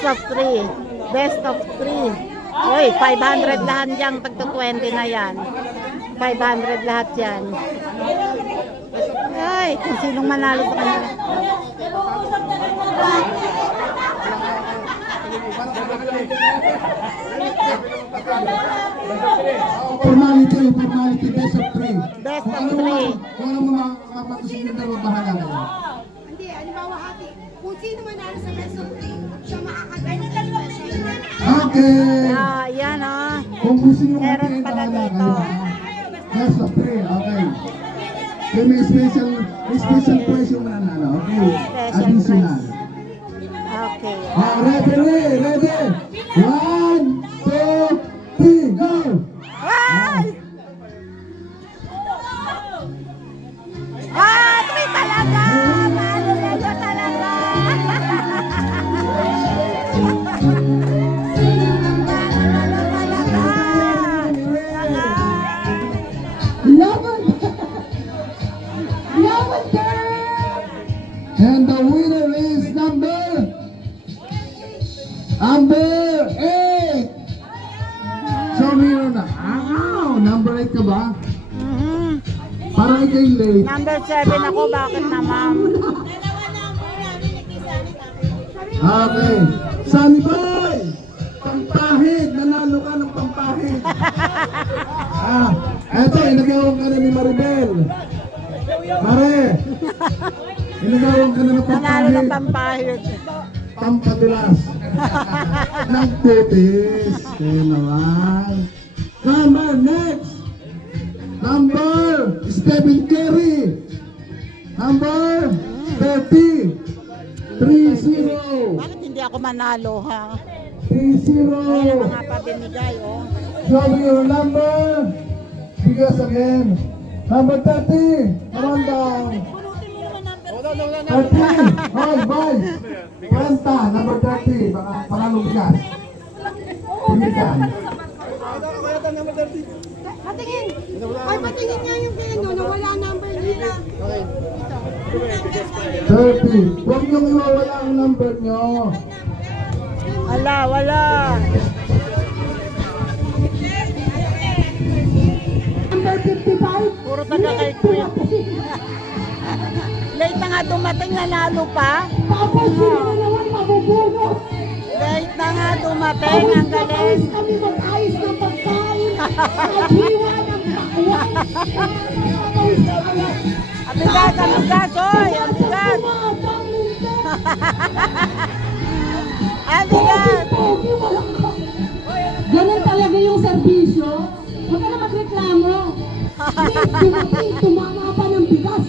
of 3. Best of 3. Uy, 500 lahat yan. Tagto 20 na yan. 500 lahat yan. Ay, kung sinong manalo sa kanila. Formality, best of 3. Best of 3. Kung ano mga kapatusin na bahala na. Hindi, halimbawa hati. Kung sino manalo sa best of 3, siya makakagawa ng special. Okay. Yan Kung gusto nyo meron pala dito. Best of 3, okay. Kaya may special prize yung nanalo. Okay. Special Additional. prize. Okay. Ready? 1, 2, 3, go! Ay! Ah, 3 talaga! Manalo talaga! And the winner is number 8. Show me your number 8 ka ba? Parang ikaw yung late. Number 7 ako, bakit na ma'am? Okay. Sunny Boy! Pampahid! Nanalo ka ng pampahid. Eto, inagawan ka na ni Maribel. Mare! Inagawan ka na ng pampahid. Nanalo ng pampahid. Pampadilas. Nagputis. Kaya naman. Come on, next. Number Stephen Curry. Number 30. 3-0. Bakit hindi ako manalo, ha? 3-0. Ayun ang mga pabinigay, oh. Show me your number. Bigas again. Number 30. Come on down. 30. Bye. 40. Number 30. Baka pangalong bigas. Bigas. Patingin! Ay, patingin nga yung kino na wala number nila. 30. Huwag niyong iwawala ang number niyo. Wala. Number 55. Puro taga kay Queen. Late na nga dumating, nanalo pa. Tapos sila na naman mabubunot. Late na nga dumating, ang galing. Kami mag-ayos ng pagkain. Naghiwa ng pakwan. Abigas, oy! Abigas! Abigas! Ganun talaga yung serbisyo. Huwag ka na magreklamo. Dumating, tumama pa ng bigas.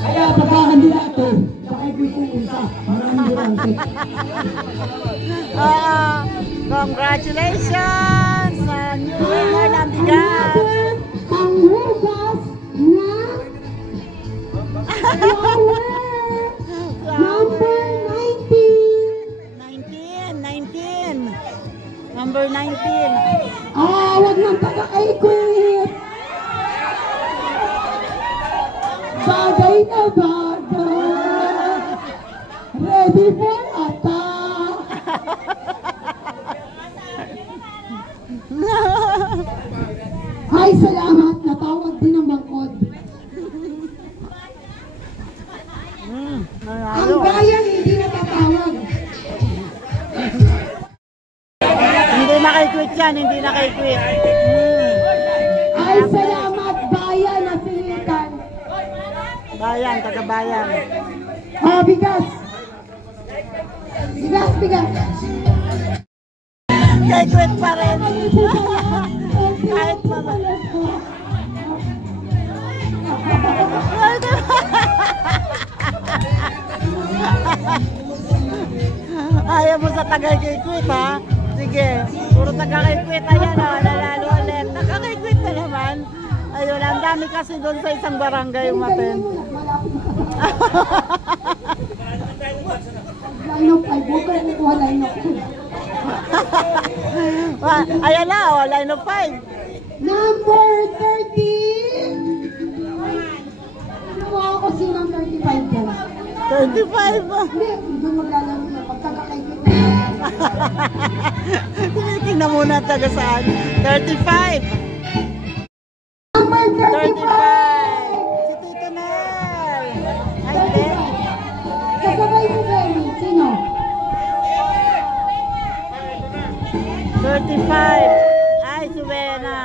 Kaya pagkakandidato, pakikipungsa. Maraming durante. Congratulations sa new winner ng bigas! Ang hugas na flower number 19. Number 19. Wag nang pagkakaikot. Bagay na bagay. Ready for attack. Ay, salamat. Natawag din ang bangkod. Ang bayan hindi natatawag. Hindi na kay quit yan, hindi na kay quit. Ay, salamat bayan na silitan. Bayan, taga-bayan. Bigas. Bigas. Kay quit pa rin. Kahit mama. Ayaw mo sa tagay kay quit, ha? Sige, puro taga kay quit. Ayan, nanalo ulit. Taga kay quit na naman. Ayun, ang dami kasi doon sa isang barangay umaten. Line of 5. Huwag kayo kukuha line of 2. Ayan na, line of 5. Number 30. Nakuha ko sinang 35 dyan. ba? Hindi, doon maglalaro na pagkakakaikot na. Tinitingnan muna taga saan. 35. Number 35! 35. Si Tito Nel. Ay, hindi. Kasabay si Benny. Sino? 35. Ay, si Wena.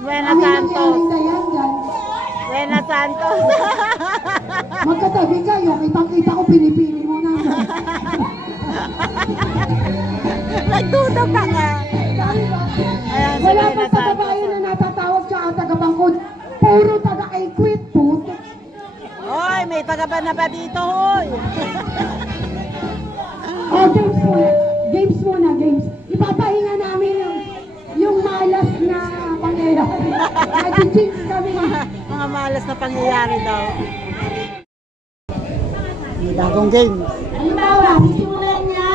Wena Santos. Na yan dyan. Wena Santos. Magkatabi kayo. Kitang-kita ko pinipili mo na. Nagduda ka nga. Ayan, si Wala Wena pa sa Santos. babae na natatawag siya ang taga-bangkod. Puro taga-equit. Puto. Hoy, may taga ba na ba dito, hoy? Oh, games muna. Games muna, games. Ipapahinga namin yung malas na pangyayari. Nag-jinx kami. Mga malas na pangyayari daw. May bagong game. Halimbawa, sisimulan niya.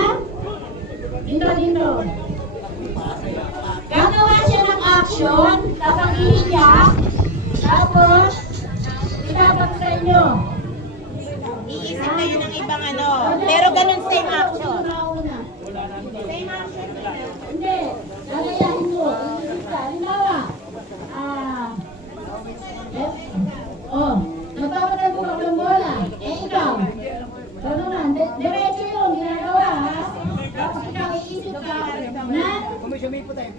Dito. Gagawa siya ng action, tapagihin niya, tapos, itapak sa inyo. Iisip na yun ang ibang ano. Pero ganun same action. Same action. Hindi. Gagayahin mo. Halimbawa, nagpapadal mo ng bola. Ikaw. So naman, diretso yung ginagawa, ha? Tapos ikaw iisip ka na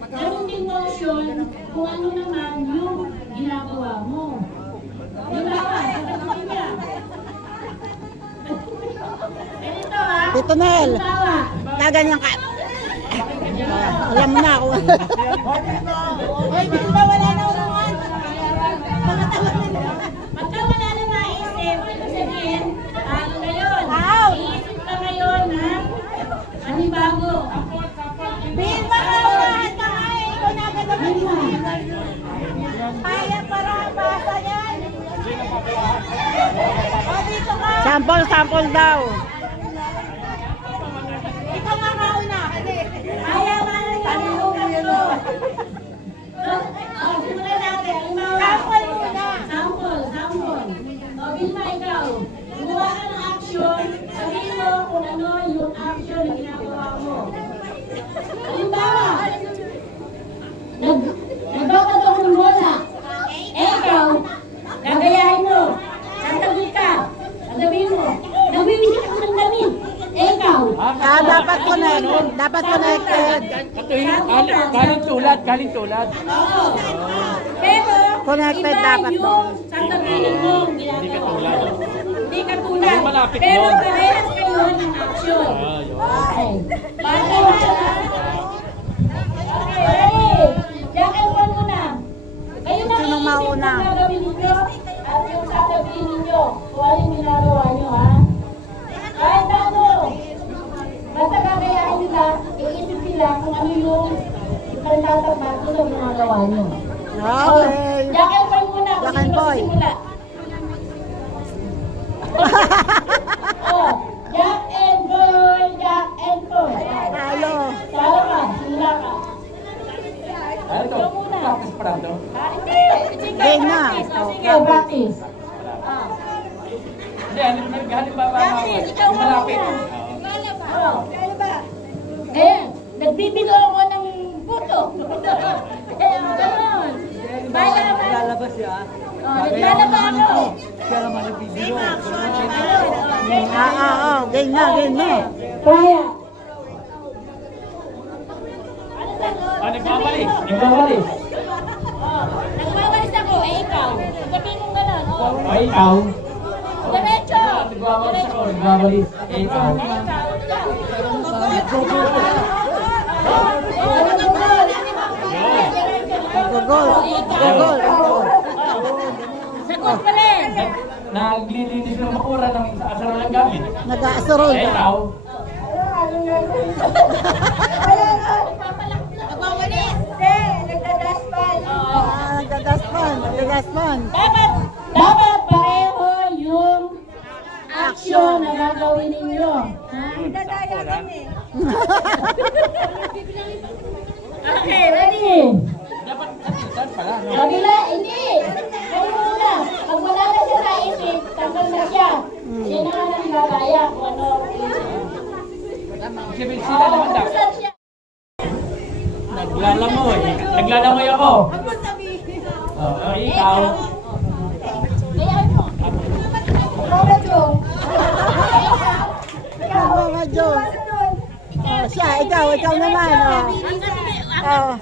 ganun din motion kung ano naman yung ginagawa mo. Halimbawa, sasagutin niya. Ganito, ha? Tito Nel, Halimbawa, gaganyan ka. Alam mo na ako. Hoy, dito ba wala na ulangan? pagka wala na maisip, ibig sabihin, ano na yun? Iisip ka ngayon ng anibago. Bill, baka ulangan ka nga eh. Ikaw na agad ang kaya para basa yan. O, dito ka. Sample daw. Ikaw nga kauna. Kaya nga na tanong ko. Simulan natin. Sample muna. Sample. O, Vilma, ikaw. Gumawa ka ng action. Sabihin mo kung ano yung action na ginagawa mo. Halimbawa, nagbabat ako ng bola. Ikaw, gagayahin mo. Sasabi ka. Sasabihin mo. Nabibigyan ako ng damit. Ikaw. Dapat connected. Galing tulat. Oo. Pero, Connected iba dapat yung doon. sasabihin mo ginagawa. Hindi ka tulad. Malapit Pero yun. parehas kayo ng action. Okay. Bago okay, ready? Jack and Paul muna. Kayo na Sinong mauna? ang gagawin ninyo at yung sasabihin ninyo kung ano yung ginagawa nyo, ha? Kahit ano, basta gagayahin nila, iisip nila kung ano yung ikalatapat nila yung ginagawa nyo. Okay. Jack and Paul muna. Jack and Paul. Jack and Paul. Halo. Sala ka, sila ka. Ito, practice pa lang ito. Hindi. Game na. Sige, practice. Hindi, halimbawa. Practice, ikaw nga Malapit. muna. Eh, nagbibilo ako ng buto. Eh, gano'n. Lalabas siya. Naglalaba ako. Game na. Kaya. Nagbabalis. Nagbabalis ako, ikaw. Sabihin mo gano'n. Ikaw. Diretso. Nagbabalis. Ikaw. Gol. Sagot pa rin. Naglilinis ng makura ng asaro ng gamit. Nag-aasarol. Ikaw. Nagbabalis. Nagdadaspan. Dapat pareho yung action na gagawin ninyo. Dadaya kami. Okay, ready? Dapat katisan pala. Kabila, hindi. Kayo muna. Pag wala na siya naisip, tanggal na siya. Naglalamoy. Naglalamoy ako. Oh, ikaw. Mga Joe. Siya, ikaw naman.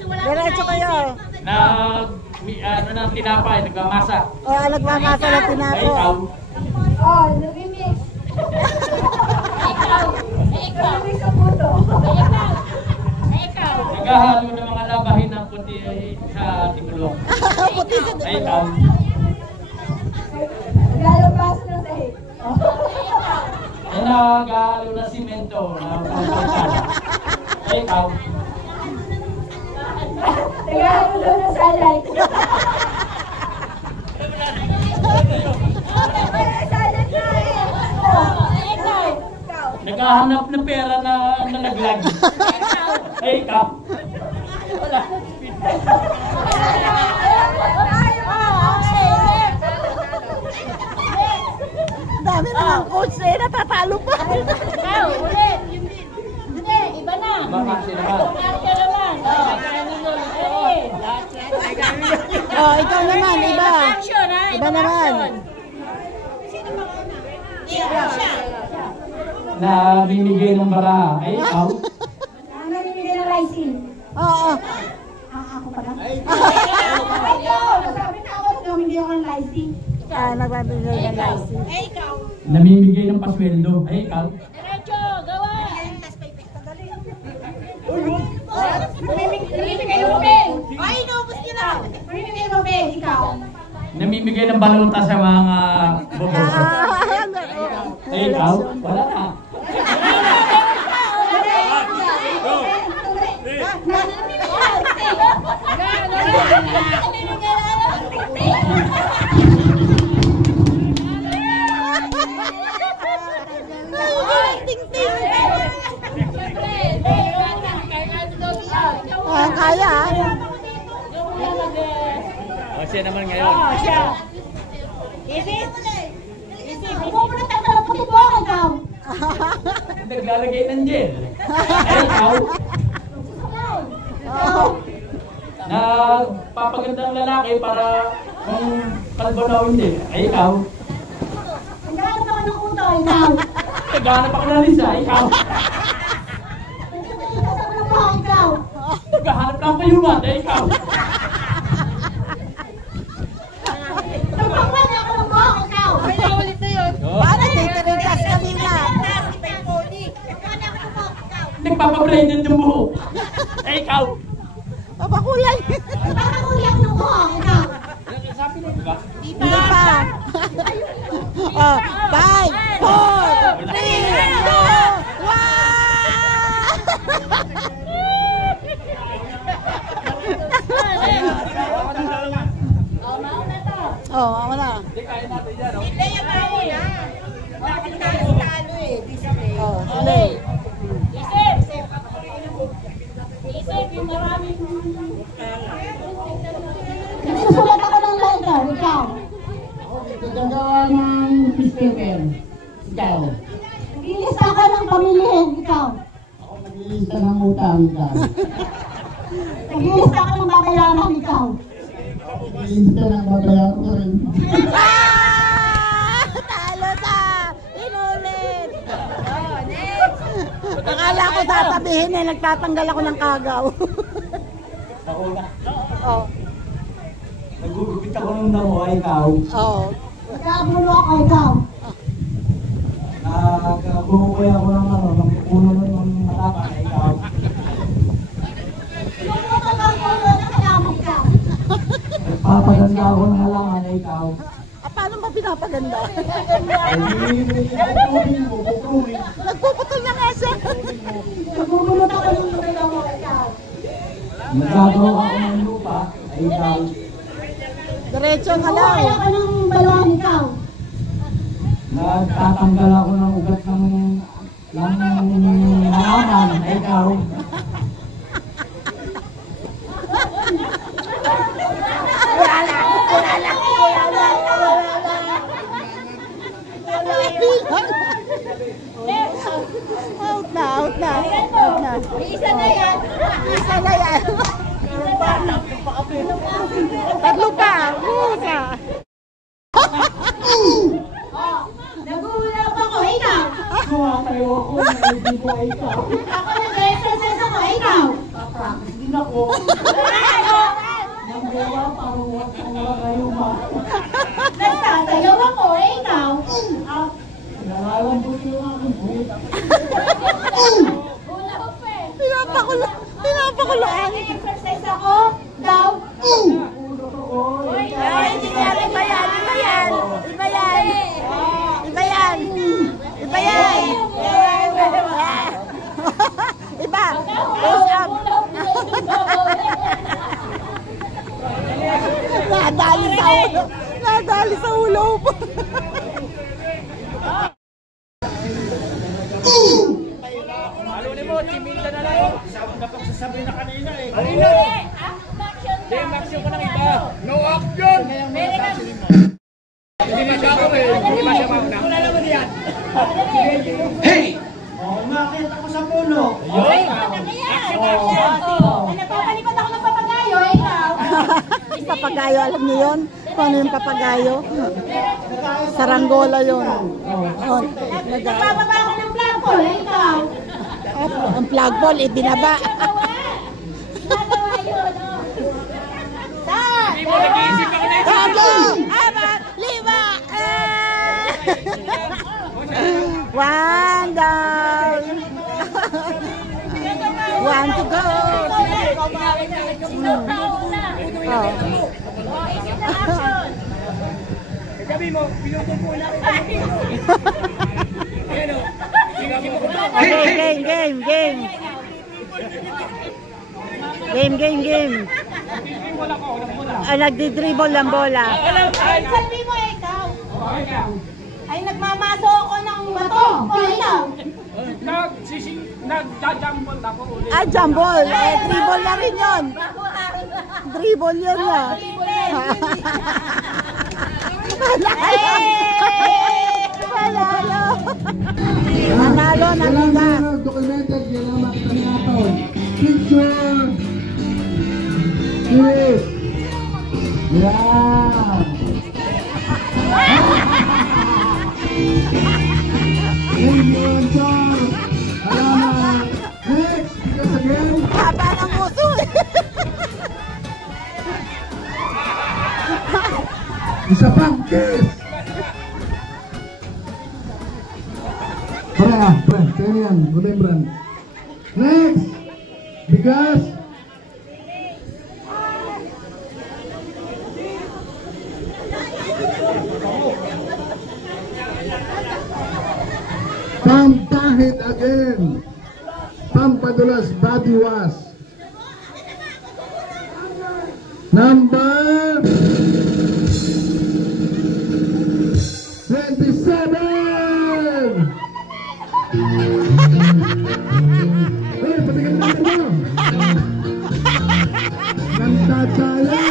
Diretso kayo. Ano ng tinapay, nagmamasa. Nagmamasa ng tinapay. Ikaw. Lumimix. Ikaw. Naghahalo ng mga labahin ng puti sa timulong. Puti sa timulong. Ikaw. Naglalabas na sahig. Naghahalo na simento. Ikaw. Naglalabas na salay. Naghahanap ng pera na nalaglag. Ay, ikaw. Wala. Dami naman coach eh, natatalo pa. Ikaw, ulit. Hindi, iba na. Bakit sila ba? Oh, ikaw naman, iba. Iba naman. Na binigay ng bara. Ay, ikaw. Namimigay ng rising. Oo. Ako pala. Sabi na ako, namimigay ako ng rising. Nagbabigay ng license. Namimigay ng pasweldo. Ay, ikaw. Diretso, gawa. Namimigay ng papel. Ay, inubos niyo na. Namimigay ng papel, ikaw. Namimigay ng balota sa mga boboso. Ay, ikaw. Wala na. Kaya. Siya naman ngayon. Naglalagay ng gel. Ay, ikaw. Nagpapaganda ng lalaki para kung kalbo na o hindi. Ay, ikaw. Naghahanap ako ng uto, ikaw. Naghahanap ako ng Lisa. Ikaw. Ikaw. Naghahanap lang kayo man. Ay, ikaw. Nagpapala ako ng buhok, ikaw. Ulit na yun. Paano titirikas kanina? Nagpapabraided ng buhok. Ay, ikaw. Papakulay. Nagpapakuli ako ng buhok, ikaw. Hindi pa. Oh, 5, 4, 3, 2, 1. Oh, ako na. Hindi, kaya natin yan. Hindi yung mauna. Bakit talo eh. Display. Oh, sige. Isip, yung maraming... Nagsusulat ako ng letter, ikaw. Gagawa ng paper. Ikaw. Naglilista ako ng pamilihin, ikaw. Ako naglilista ng utang. Ikaw. Naglilista ako ng babayaran, ikaw. Naglilista ng babayaran ko rin. Talo na! Inulit! Akala ko sasabihin eh, nagtatanggal ako ng kagaw. Ako na. Oh. Nagugupit ako ng damo. Ay, ikaw. Oh. Nagkabulo ako, ikaw. Nagbubukoy ako ng puno ng matapa. Ay, ikaw. Yung mga pagkakulo na kalaman ka. Nagpapaganda ako ng halangan. Ay, ikaw. Paano ba pinapaganda? Bukurin. Nagpuputol na nga siya. Nagbubulot ako ng lupa mo, ikaw. Nagagawa ako ng lupa. Ay, ikaw. Diretso ka lang. Nakuha ako ng balon, ikaw. Nagtatanggal ako ng ugat ng halaman. Ay, ikaw. Out na. Isa na yan. Isa na yan. Rosa. Nag-uulap ako, ikaw. Kumatayo ako, hindi ko ikaw. Ako nag-exercise ako, ikaw. Practice din ako. Nagawa, parang wala kayo ba? Nagsasayaw ako, ikaw. Nalalambot yung aking buhay. Pinapakulaan. Nag-exercise ako, daw. Hindi nga, iba yan. Iba yan. Iba yan. Iba yan. Iba. Close up. Nadali sa ulo. Ano ni mo, Chimilda na lang. Dapat sasabi na kanina eh. Kanina! Hindi, action ko ng iba. No action! Hindi na siya ako eh. Hindi na siya mauna. Wala naman yan. Hey! Nakita ko sa puno. Napapalipad ako ng papagayo, ikaw. Papagayo, alam niyo yun? Kung ano yung papagayo? Saranggola yun. Nagpapaba ako ng flagpole, ikaw. Ang flagpole, ibinaba. Nagawa yun, Saan? Hindi mo nag-iisip ako na ito. 5, 1 down. 1 to go. Sabi mo, pinutumpo na kita. Ano? Okay, game. Nagdi-dribble ng bola. Sabi mo, ikaw. Ay, nagmamaso ako ng bato. O, ikaw. Nag-jumble ako ulit. Jumble. Dribble na rin yun. Dribble yun na. Nanalo na nila. Documented, kailangan makita picture. Yes. Yeah. Salamat. Next, because again. Haba ng muso eh. Isa pang kiss. Brand. Kaya yan. Wala yung brand. Next. Bigas. Pampahid again. Pampadulas body wash. Number 27. Hey, patikin mo. Ganda tayo.